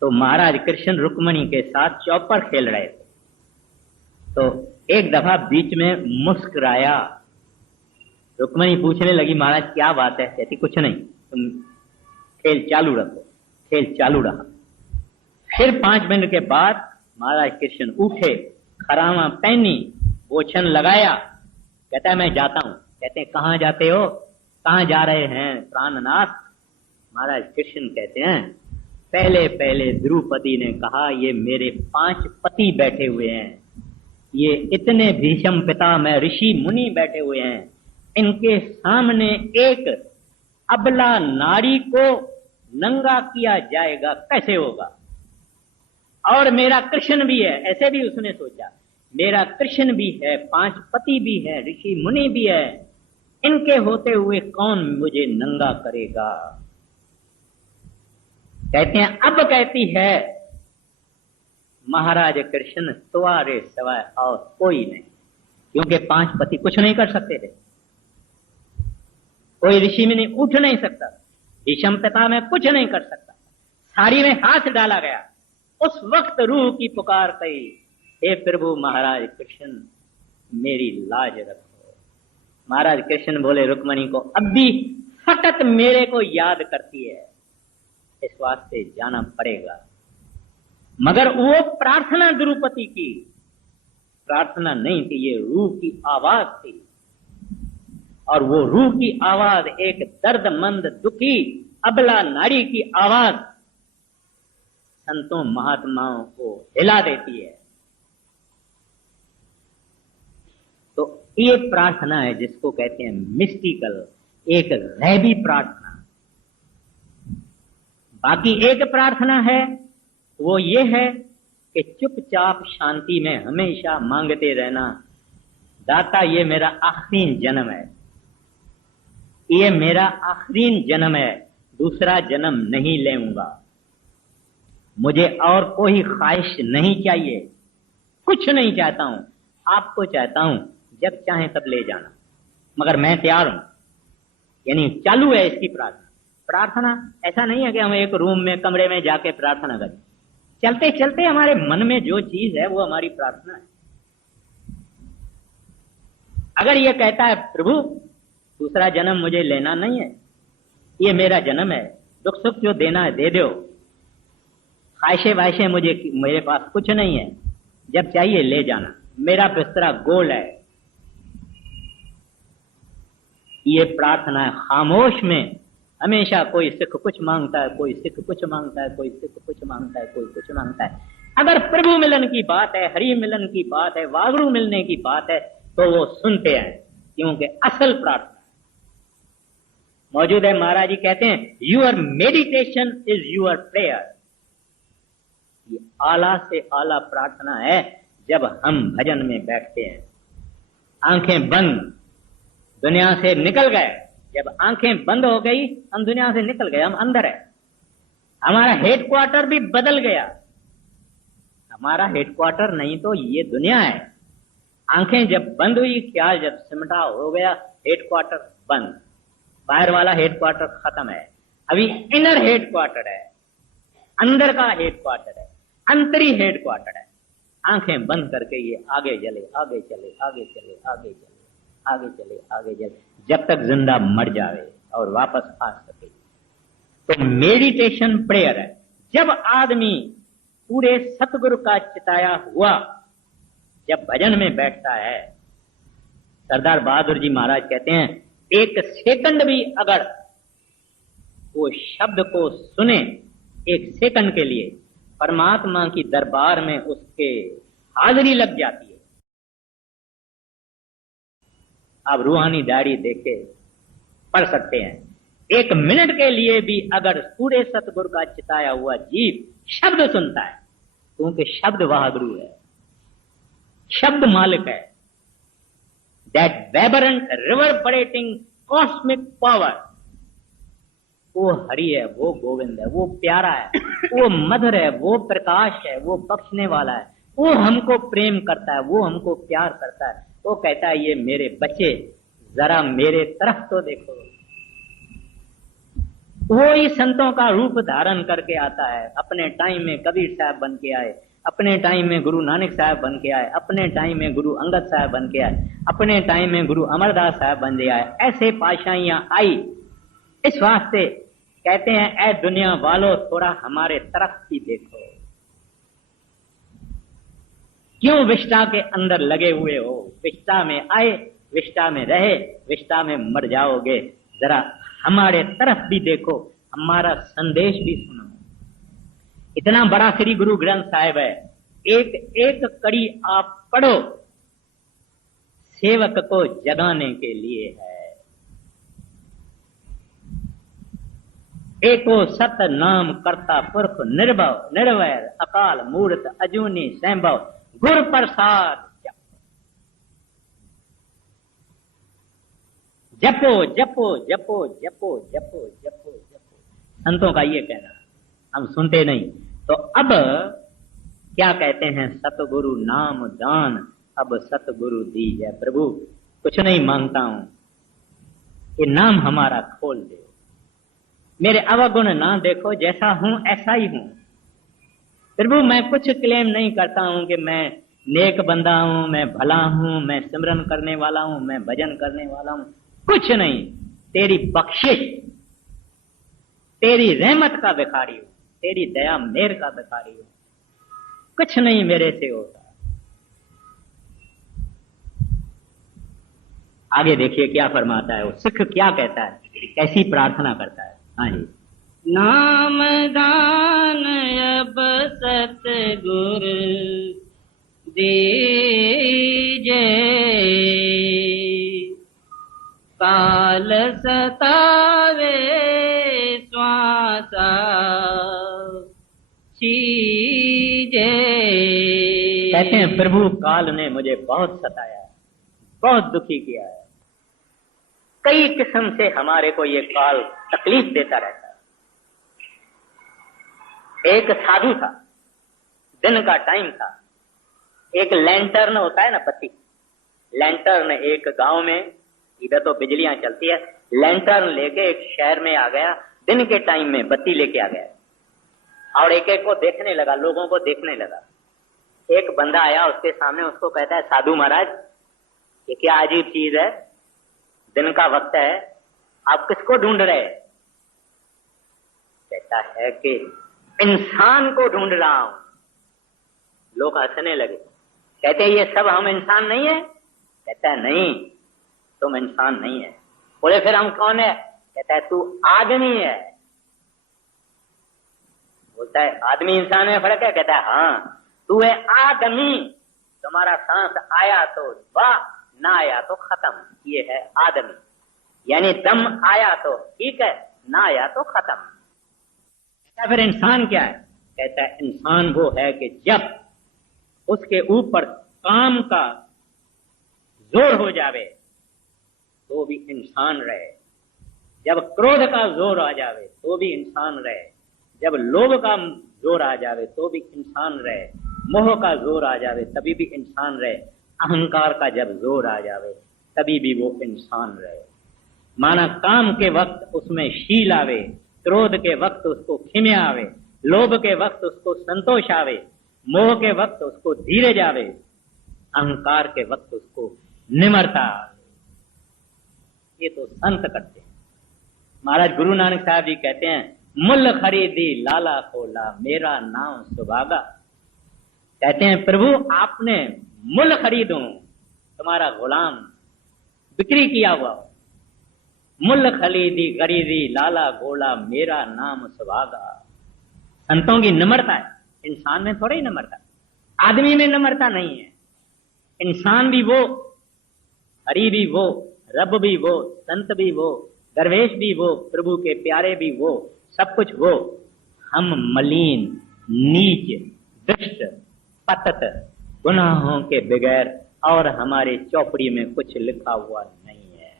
तो महाराज कृष्ण रुक्मणी के साथ चौपर खेल रहे थे, तो एक दफा बीच में मुस्कुराया। रुक्मणी पूछने लगी, महाराज क्या बात है? कहती कुछ नहीं, तुम खेल चालू रखो। खेल चालू रहा। फिर 5 मिनट के बाद महाराज कृष्ण उठे, खरामा पहनी, बोछन लगाया, कहता है मैं जाता हूं। कहते हैं कहां जाते हो, कहां जा रहे हैं प्राणनाथ? महाराज कृष्ण कहते हैं पहले पहले द्रुपदी ने कहा ये मेरे 5 पति बैठे हुए हैं, ये इतने भीषम पिता में ऋषि मुनि बैठे हुए हैं, इनके सामने एक अबला नारी को नंगा किया जाएगा, कैसे होगा? और मेरा कृष्ण भी है, ऐसे भी उसने सोचा, मेरा कृष्ण भी है, 5 पति भी है, ऋषि मुनि भी है, इनके होते हुए कौन मुझे नंगा करेगा? कहते हैं अब कहती है महाराज कृष्ण तुम्हारे सिवाय और कोई नहीं, क्योंकि 5 पति कुछ नहीं कर सकते थे, कोई ऋषि मुनि उठ नहीं सकता, भीषम पिता में कुछ नहीं कर सकता, साड़ी में हाथ डाला गया। उस वक्त रूह की पुकार कही, हे प्रभु महाराज कृष्ण मेरी लाज रखो। महाराज कृष्ण बोले रुक्मणी को, अब भी फकत मेरे को याद करती है, इस वास्ते जाना पड़ेगा। मगर वो प्रार्थना द्रुपदी की प्रार्थना नहीं थी, ये रूह की आवाज थी, और वो रूह की आवाज एक दर्दमंद दुखी अबला नारी की आवाज संतों महात्माओं को हिला देती है। तो ये प्रार्थना है जिसको कहते हैं मिस्टिकल, एक गैबी प्रार्थना। बाकी एक प्रार्थना है वो ये है कि चुपचाप शांति में हमेशा मांगते रहना, दाता ये मेरा आखिरी जन्म है, ये मेरा आखिरी जन्म है, दूसरा जन्म नहीं लेऊंगा, मुझे और कोई ख्वाहिश नहीं चाहिए, कुछ नहीं चाहता हूं, आपको चाहता हूं, जब चाहे तब ले जाना, मगर मैं तैयार हूं। यानी चालू है इसकी प्रार्थना। प्रार्थना ऐसा नहीं है कि हम एक रूम में कमरे में जाके प्रार्थना करें, चलते चलते हमारे मन में जो चीज है वो हमारी प्रार्थना है। अगर ये कहता है प्रभु दूसरा जन्म मुझे लेना नहीं है, ये मेरा जन्म है, दुख सुख जो देना है दे दो, ख्वाहिशे वाहिशे मेरे पास कुछ नहीं है, जब चाहिए ले जाना, मेरा बिस्तरा गोल है, ये प्रार्थना है। खामोश में हमेशा कोई सिख कुछ मांगता है, कोई सिख कुछ मांगता है, कोई सिख कुछ मांगता है, कोई कुछ मांगता है। अगर प्रभु मिलन की बात है, हरि मिलन की बात है, वागड़ू मिलने की बात है तो वो सुनते हैं, क्योंकि असल प्रार्थना मौजूद है। महाराज जी कहते हैं your meditation is your prayer. ये आला से आला प्रार्थना है जब हम भजन में बैठते हैं, आंखें बंद, दुनिया से निकल गए। जब आंखें बंद हो गई हम दुनिया से निकल गए, हम अंदर है, हमारा हेडक्वार्टर भी बदल गया। हमारा हेडक्वार्टर नहीं तो ये दुनिया है। आंखें जब बंद हुई, ख्याल जब सिमटा हो गया, हेडक्वार्टर बंद, बाहर वाला हेडक्वार्टर खत्म है, अभी इनर हेडक्वार्टर है, अंदर का हेडक्वार्टर है, अंतरी हेडक्वार्टर है। आंखें बंद करके ये आगे चले, आगे चले, आगे चले, आगे चले, आगे चले, आगे चले, जब तक जिंदा मर जावे और वापस आ सके। तो मेडिटेशन प्रेयर है। जब आदमी पूरे सतगुरु का चिताया हुआ जब भजन में बैठता है, सरदार बहादुर जी महाराज कहते हैं एक सेकंड भी अगर वो शब्द को सुने, एक सेकंड के लिए परमात्मा की दरबार में उसके हाजिरी लग जाती है। आप रूहानी डायरी देखे पढ़ सकते हैं। एक मिनट के लिए भी अगर पूरे सतगुरु का चिताया हुआ जीव शब्द सुनता है, क्योंकि शब्द वाहगुरु है, शब्द मालिक है, दैट वेबरेंट रिवर्बरेटिंग कॉस्मिक पावर, वो हरि है, वो गोविंद है, वो प्यारा है, वो मधुर है, वो प्रकाश है, वो बख्शने वाला है, वो हमको प्रेम करता है, वो हमको प्यार करता है। वो कहता है ये मेरे बच्चे जरा मेरे तरफ तो देखो। वो ही संतों का रूप धारण करके आता है। अपने टाइम में कबीर साहब बन के आए, अपने टाइम में गुरु नानक साहब बन के आए, अपने टाइम में गुरु अंगद साहब बन के आए, अपने टाइम में गुरु अमरदास साहब बन के आए। ऐसे पाशाइयां आई। इस वास्ते कहते हैं ऐ दुनिया वालों थोड़ा हमारे तरफ भी देखो, क्यों विष्टा के अंदर लगे हुए हो? विष्टा में आए, विष्टा में रहे, विष्टा में मर जाओगे। जरा हमारे तरफ भी देखो, हमारा संदेश भी सुनो। इतना बड़ा श्री गुरु ग्रंथ साहिब है, एक एक कड़ी आप पढ़ो, सेवक को जगाने के लिए है। एको सत नाम करता पुरख निर्भव निर्वैर अकाल मूर्त अजूनी संभव गुर प्रसाद जपो जपो जपो जपो जपो जपो जपो। संतों का ये कहना, हम सुनते नहीं। तो अब क्या कहते हैं, सतगुरु नाम दान अब सतगुरु दीजै प्रभु। कुछ नहीं मांगता हूं, ये नाम हमारा खोल दे, मेरे अवगुण ना देखो, जैसा हूं ऐसा ही हूं। प्रभु मैं कुछ क्लेम नहीं करता हूं कि मैं नेक बंदा हूं, मैं भला हूं, मैं सिमरन करने वाला हूं, मैं भजन करने वाला हूं, कुछ नहीं। तेरी बख्शिश, तेरी रहमत का भिखारी हूं, तेरी दया मेर का भिखारी हूं, कुछ नहीं मेरे से होता। आगे देखिए क्या फरमाता है वो सिख, क्या कहता है, कैसी प्रार्थना करता है। हाँ जी, नाम दान अब सतगुर दीजे, काल सतावे श्वासा छीजे। कहते हैं प्रभु काल ने मुझे बहुत सताया, बहुत दुखी किया है। कई किस्म से हमारे को ये काल तकलीफ देता रहता है। एक साधु था, दिन का टाइम था, एक लैंटर्न होता है ना, बत्ती, लैंटर्न एक गांव में, इधर तो बिजलियां चलती है, लैंटर्न लेके एक शहर में आ गया, दिन के टाइम में बत्ती लेके आ गया और एक एक को देखने लगा, लोगों को देखने लगा। एक बंदा आया उसके सामने, उसको कहता है साधु महाराज ये क्या अजीब चीज है, दिन का वक्त है, आप किसको ढूंढ रहे हैं? कहता है कि इंसान को ढूंढ रहा हूं। लोग हंसने लगे, कहते हैं ये सब हम इंसान नहीं है? कहता है नहीं, तुम इंसान नहीं है। बोले फिर हम कौन है? कहता है तू आदमी है। बोलता है आदमी इंसान में फर्क है? कहता है हाँ, तू है आदमी, तुम्हारा सांस आया तो वाह, ना आया तो खत्म, ये है आदमी। यानी दम आया तो ठीक है, ना आया तो खत्म। कहता फिर इंसान क्या है? कहता है इंसान वो है कि जब उसके ऊपर काम का जोर हो जावे तो भी इंसान रहे, जब क्रोध का जोर आ जावे तो भी इंसान रहे, जब लोभ का जोर आ जावे तो भी इंसान रहे, मोह का जोर आ जावे तभी भी इंसान रहे, अहंकार का जब जोर आ जावे तभी भी वो इंसान रहे। माना काम के वक्त उसमें शील आवे, क्रोध के वक्त उसको खिम्या आवे, लोभ के वक्त उसको संतोष आवे, मोह के वक्त उसको धीरज आवे, अहंकार के वक्त उसको निम्रता आवे। ये तो संत करते हैं। महाराज गुरु नानक साहब जी कहते हैं मुल खरीदी लाला खोला, मेरा नाम सुभागा। कहते हैं प्रभु आपने मुल खरीदो, तुम्हारा गुलाम बिक्री किया हुआ, मुल खरीदी खरीदी लाला गोला, मेरा नाम सुभागा। संतों की नम्रता है, इंसान में थोड़ी नम्रता, आदमी में नम्रता नहीं है। इंसान भी वो, हरि भी वो, रब भी वो, संत भी वो, दरवेश भी वो, प्रभु के प्यारे भी वो, सब कुछ वो। हम मलिन, नीच, दुष्ट, पतत, गुनाहों के बगैर और हमारे चौपड़ी में कुछ लिखा हुआ नहीं है।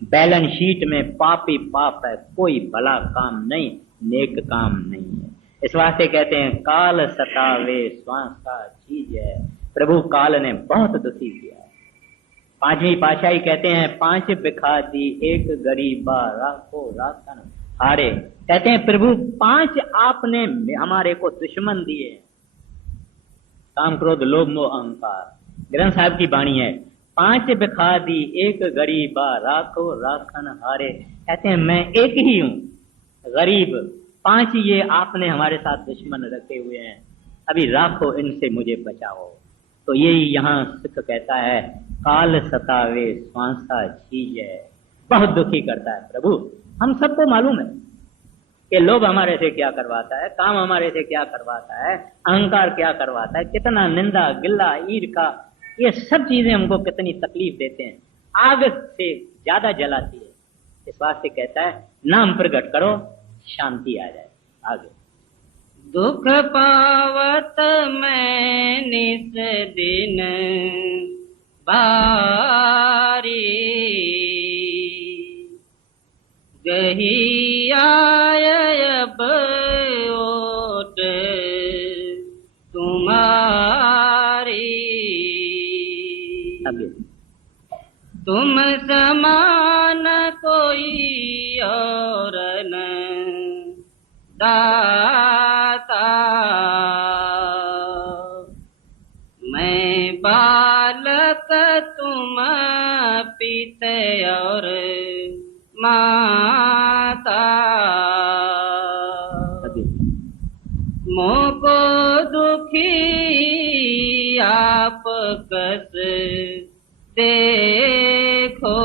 बैलेंस शीट में पाप ही पाप है, कोई भला काम नहीं, नेक काम नहीं है। इस वास्ते कहते हैं काल सतावे श्वासा चीज है। प्रभु काल ने बहुत दुखी किया। पांचवी पातशाही कहते हैं पांच बिखा दी एक गरीबा, राखो राखन हारे। कहते हैं प्रभु पांच आपने हमारे को दुश्मन दिए, काम क्रोध लोभ मोह अहंकार। ग्रंथ साहब की वाणी है पांच बिखा दी एक गरीबा, राखो राखन हारे। कहते हैं मैं एक ही हूं गरीब, पांच ये आपने हमारे साथ दुश्मन रखे हुए हैं, अभी राखो इनसे मुझे बचाओ। तो यही यहाँ सिख कहता है काल सतावे श्वासा छीजे, बहुत दुखी करता है प्रभु। हम सबको मालूम है कि लोभ हमारे से क्या करवाता है, काम हमारे से क्या करवाता है, अहंकार क्या करवाता है, कितना निंदा गिल्ला ईर्ष्या, ये सब चीजें हमको कितनी तकलीफ देते हैं, आग से ज्यादा जलाती है। इस वास्ते कहता है नाम प्रकट करो, शांति आ जाए। आगे दुख पावत मैं निस दिन बारी, गही आय अब ओट तुम्हारी। तुम समान कोई और न दाता, मैं बालक तुम पिता और माता। मोको दुखी आप कस देखो,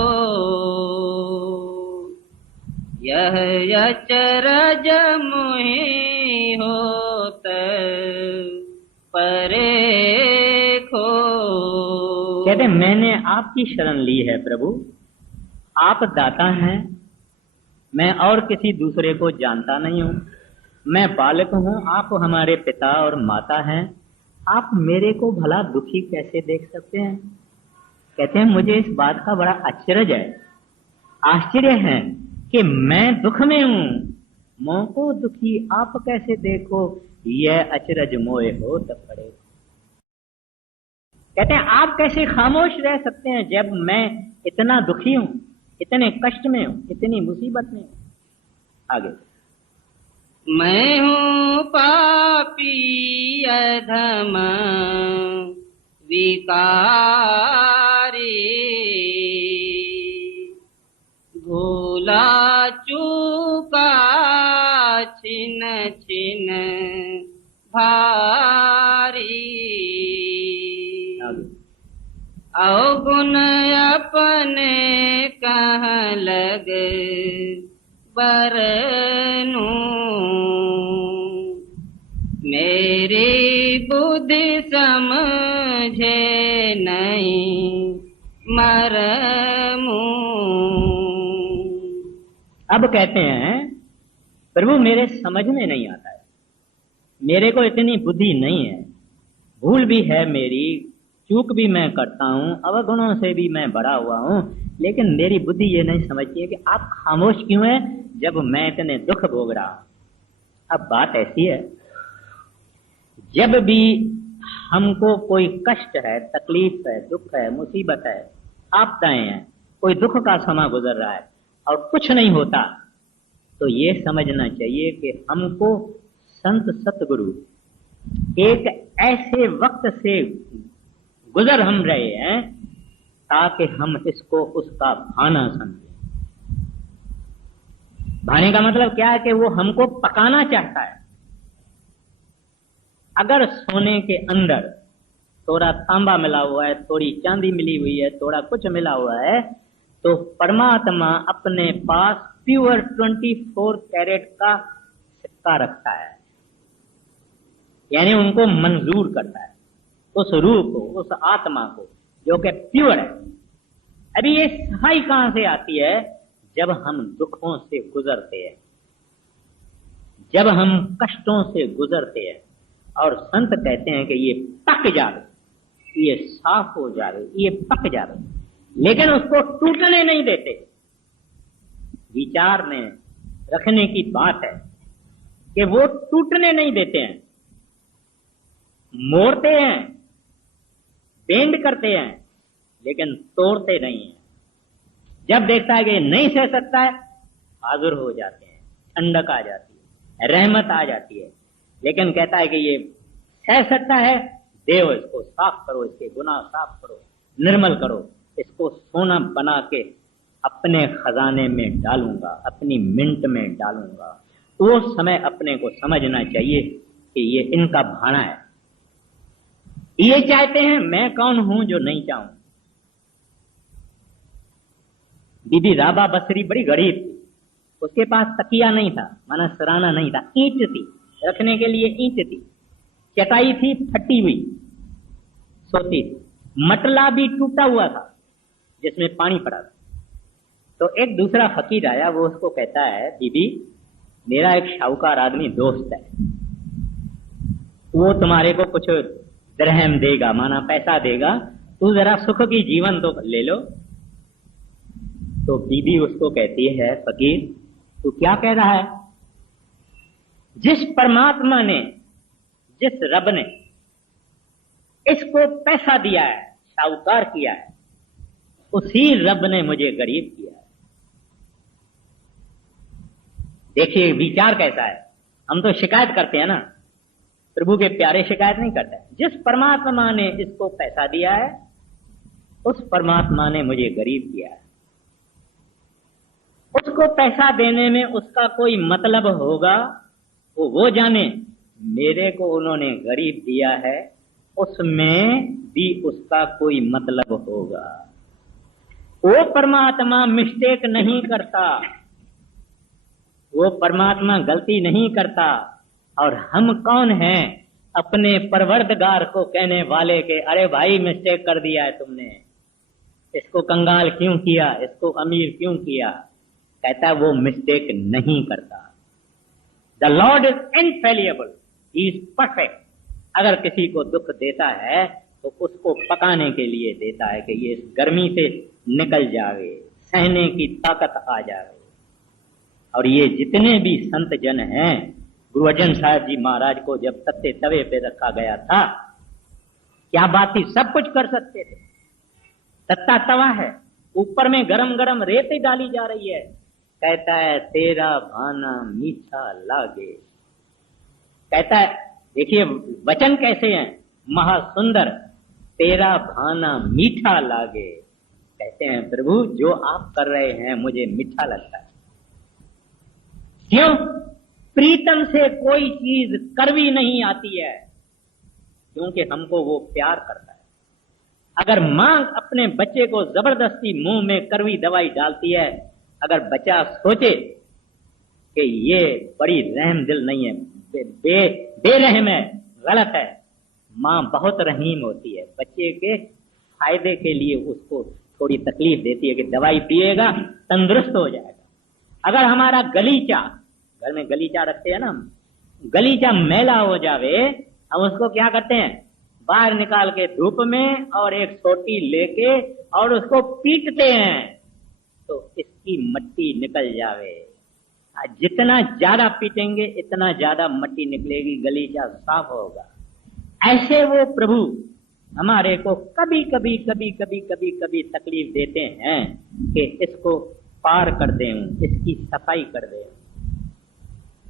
यह अचरज मोहि होत परे खो। कहते मैंने आपकी शरण ली है प्रभु, आप दाता हैं, मैं और किसी दूसरे को जानता नहीं हूँ। मैं बालक हूँ, आप हमारे पिता और माता हैं, आप मेरे को भला दुखी कैसे देख सकते हैं। कहते हैं मुझे इस बात का बड़ा आश्चर्य है कि मैं दुख में हूँ, मोह को दुखी आप कैसे देखो, यह अचरज मोए हो तब पड़े। कहते हैं आप कैसे खामोश रह सकते हैं जब मैं इतना दुखी हूँ, इतने कष्ट में हूँ, इतनी मुसीबत में हूँ। आगे, मैं हूँ पापी अधम विकारी, भूला चूका छिन छिन भारी। अवगुण अपने कह लग बरनू, मेरी बुद्धि समझे नहीं मरमू। अब कहते हैं प्रभु मेरे समझ में नहीं आता है, मेरे को इतनी बुद्धि नहीं है, भूल भी है मेरी, चूक भी मैं करता हूँ, अवगुणों से भी मैं बड़ा हुआ हूँ, लेकिन मेरी बुद्धि ये नहीं समझती है कि आप खामोश क्यों हैं जब मैं इतने दुख भोग रहा हूं। अब बात ऐसी है, जब भी हमको कोई कष्ट है, तकलीफ है, दुख है, मुसीबत है, आपदाएं हैं, कोई दुख का समय गुजर रहा है और कुछ नहीं होता, तो ये समझना चाहिए कि हमको संत सतगुरु एक ऐसे वक्त से गुजर हम रहे हैं ताकि हम इसको उसका भाना समझें। भाने का मतलब क्या है कि वो हमको पकाना चाहता है। अगर सोने के अंदर थोड़ा तांबा मिला हुआ है, थोड़ी चांदी मिली हुई है, थोड़ा कुछ मिला हुआ है, तो परमात्मा अपने पास प्योर 24 कैरेट का सिक्का रखता है, यानी उनको मंजूर करता है, उस रूह को, उस आत्मा को जो कि प्योर है। अभी ये सफाई कहां से आती है? जब हम दुखों से गुजरते हैं, जब हम कष्टों से गुजरते हैं, और संत कहते हैं कि ये पक जावे, ये साफ हो जावे, ये पक जावे, लेकिन उसको टूटने नहीं देते। विचार में रखने की बात है कि वो टूटने नहीं देते हैं, मोड़ते हैं, बेंड करते हैं, लेकिन तोड़ते नहीं हैं। जब देखता है कि नहीं सह सकता है, हाजिर हो जाते हैं, ठंडक आ जाती है, रहमत आ जाती है। लेकिन कहता है कि ये सह सकता है, देव इसको साफ करो, इसके गुनाह साफ करो, निर्मल करो, इसको सोना बना के अपने खजाने में डालूंगा, अपनी मिंट में डालूंगा। वो समय अपने को समझना चाहिए कि ये इनका भाना है। ये चाहते हैं, मैं कौन हूं जो नहीं चाहूं। बीबी राबा बसरी बड़ी गरीब थी, उसके पास तकिया नहीं था, माना सराना नहीं था, ईंट थी, रखने के लिए ईंट थी, चटाई थी फटी हुई, सोती थी, मटला भी टूटा हुआ था जिसमें पानी पड़ा था। तो एक दूसरा फकीर आया, वो उसको कहता है, बीबी मेरा एक शाहूकार आदमी दोस्त है, वो तुम्हारे को कुछ दरहम देगा, माना पैसा देगा, तू जरा सुख की जीवन तो ले लो। तो बीबी उसको कहती है, फकीर तू क्या कह रहा है? जिस परमात्मा ने, जिस रब ने इसको पैसा दिया है, शाहूकार किया है, उसी रब ने मुझे गरीब किया है। देखिए विचार कैसा है। हम तो शिकायत करते हैं ना, प्रभु के प्यारे शिकायत नहीं करते। जिस परमात्मा ने इसको पैसा दिया है, उस परमात्मा ने मुझे गरीब किया है। उसको पैसा देने में उसका कोई मतलब होगा, वो जाने। मेरे को उन्होंने गरीब दिया है, उसमें भी उसका कोई मतलब होगा। वो परमात्मा मिस्टेक नहीं करता, वो परमात्मा गलती नहीं करता। और हम कौन हैं अपने परवरदिगार को कहने वाले के अरे भाई मिस्टेक कर दिया है तुमने, इसको कंगाल क्यों किया, इसको अमीर क्यों किया। कहता है वो मिस्टेक नहीं करता। The lord is infallible, he is perfect. अगर किसी को दुख देता है तो उसको पकाने के लिए देता है कि ये इस गर्मी से निकल जावे, सहने की ताकत आ जावे। और ये जितने भी संत जन हैं, गुरु अर्जन साहब जी महाराज को जब तत्ते तवे पे रखा गया था, क्या बात थी, सब कुछ कर सकते थे। तत्ता तवा है, ऊपर में गरम गरम रेत डाली जा रही है। कहता है तेरा भाना मीठा लागे। कहता है, देखिए वचन कैसे हैं, महासुंदर, तेरा भाना मीठा लागे। कहते हैं प्रभु जो आप कर रहे हैं मुझे मीठा लगता है। क्यों? प्रीतम से कोई चीज कड़वी नहीं आती है, क्योंकि हमको वो प्यार करता है। अगर मां अपने बच्चे को जबरदस्ती मुंह में कड़वी दवाई डालती है, अगर बच्चा सोचे कि ये बड़ी रहम दिल नहीं है, बेरहम है, गलत है, मां बहुत रहीम होती है। बच्चे के फायदे के लिए उसको थोड़ी तकलीफ देती है कि दवाई पिएगा तंदुरुस्त हो जाएगा। अगर हमारा गलीचा, घर में गलीचा रखते हैं ना, गलीचा मैला हो जावे, हम उसको क्या करते हैं, बाहर निकाल के धूप में और एक सोटी लेके और उसको पीटते हैं तो इसकी मट्टी निकल जावे। जितना ज्यादा पीटेंगे इतना ज्यादा मट्टी निकलेगी, गलीचा साफ होगा। ऐसे वो प्रभु हमारे को कभी कभी कभी कभी कभी कभी तकलीफ देते हैं कि इसको पार कर दें, इसकी सफाई कर दें।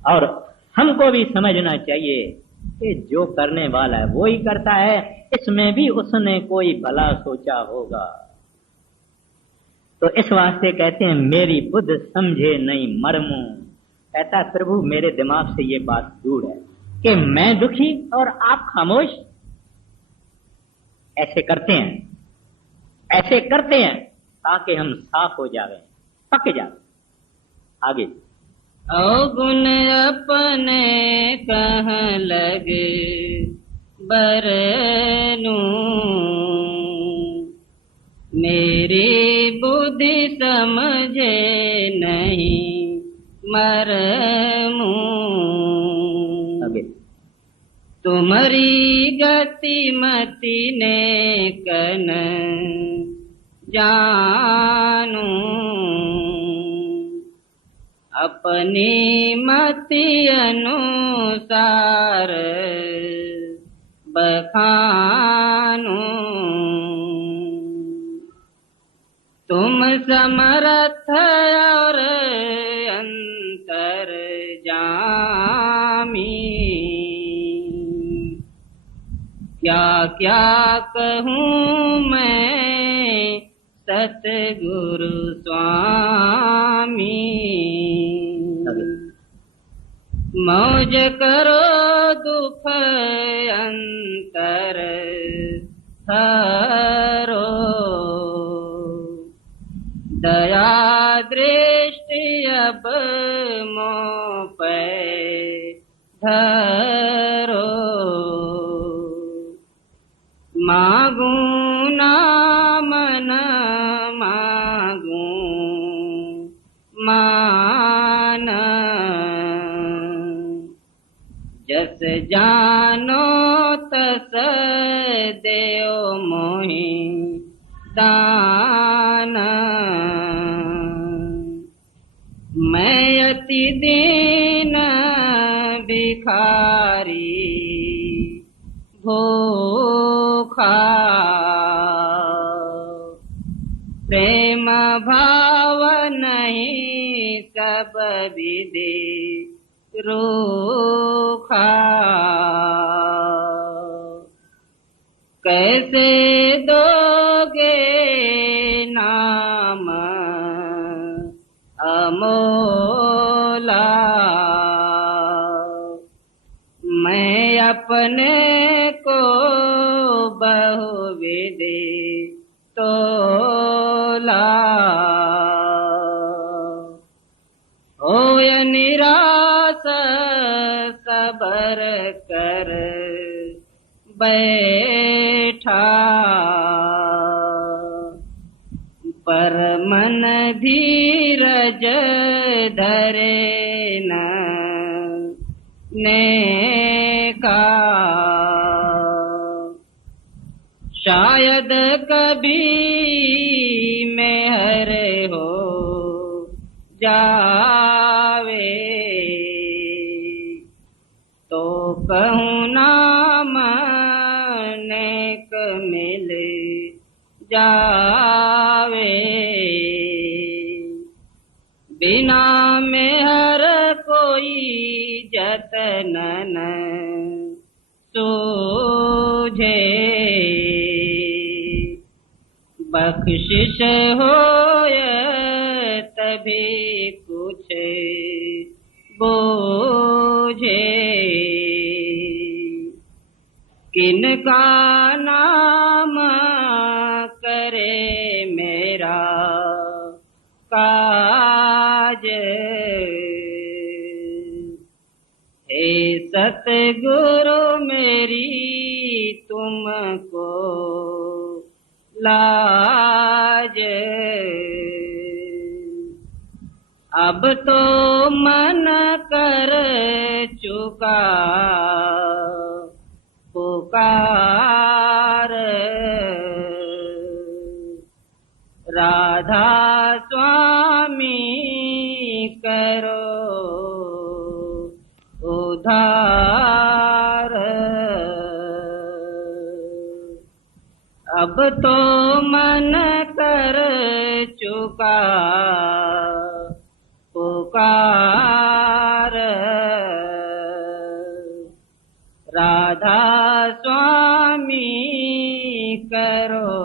और हमको भी समझना चाहिए कि जो करने वाला है वो ही करता है, इसमें भी उसने कोई भला सोचा होगा। तो इस वास्ते कहते हैं मेरी बुद्ध समझे नहीं मरमू। कहता है प्रभु मेरे दिमाग से ये बात दूर है कि मैं दुखी और आप खामोश। ऐसे करते हैं ताकि हम साफ हो जावे, पक जावे। आगे अवगुण अपने कह लगे बरनू, मेरी बुद्धि समझे नहीं मरमू। तुम्हारी गति मति ने कन जानू, अपनी मति अनुसार बखानू। तुम समर्थ और अंतर जामी, क्या क्या कहूँ मैं सतगुरु स्वामी। मौज करो दुख अंतर हरो, दया दृष्टि अब मोह पे धरो। मागू नाम न मागू मान, जस जानो तस देव मोहि दान। मैं अति दीन भिखारी भूखा, प्रेम भाव नहीं सब विधि रूखा। कैसे दोगे नाम अमोला, मैं अपने को बहुविधि तोला। हो निराश पर कर बैठा, पर मन धीरज धरे न ने का। शायद कभी मेहर हो जावे, तो कहूँ नाम नेक मिल जावे। बिना मेहर कोई जतन न सूझे, बख्शिश होय तभी कुछ बूझे। किनका नाम करे मेरा काज, हे सतगुरु मेरी तुमको लाज। अब तो मन कर चुका पुकार, राधा स्वामी करो उधार। अब तो मन कर चुका पुकार, राधा स्वामी करो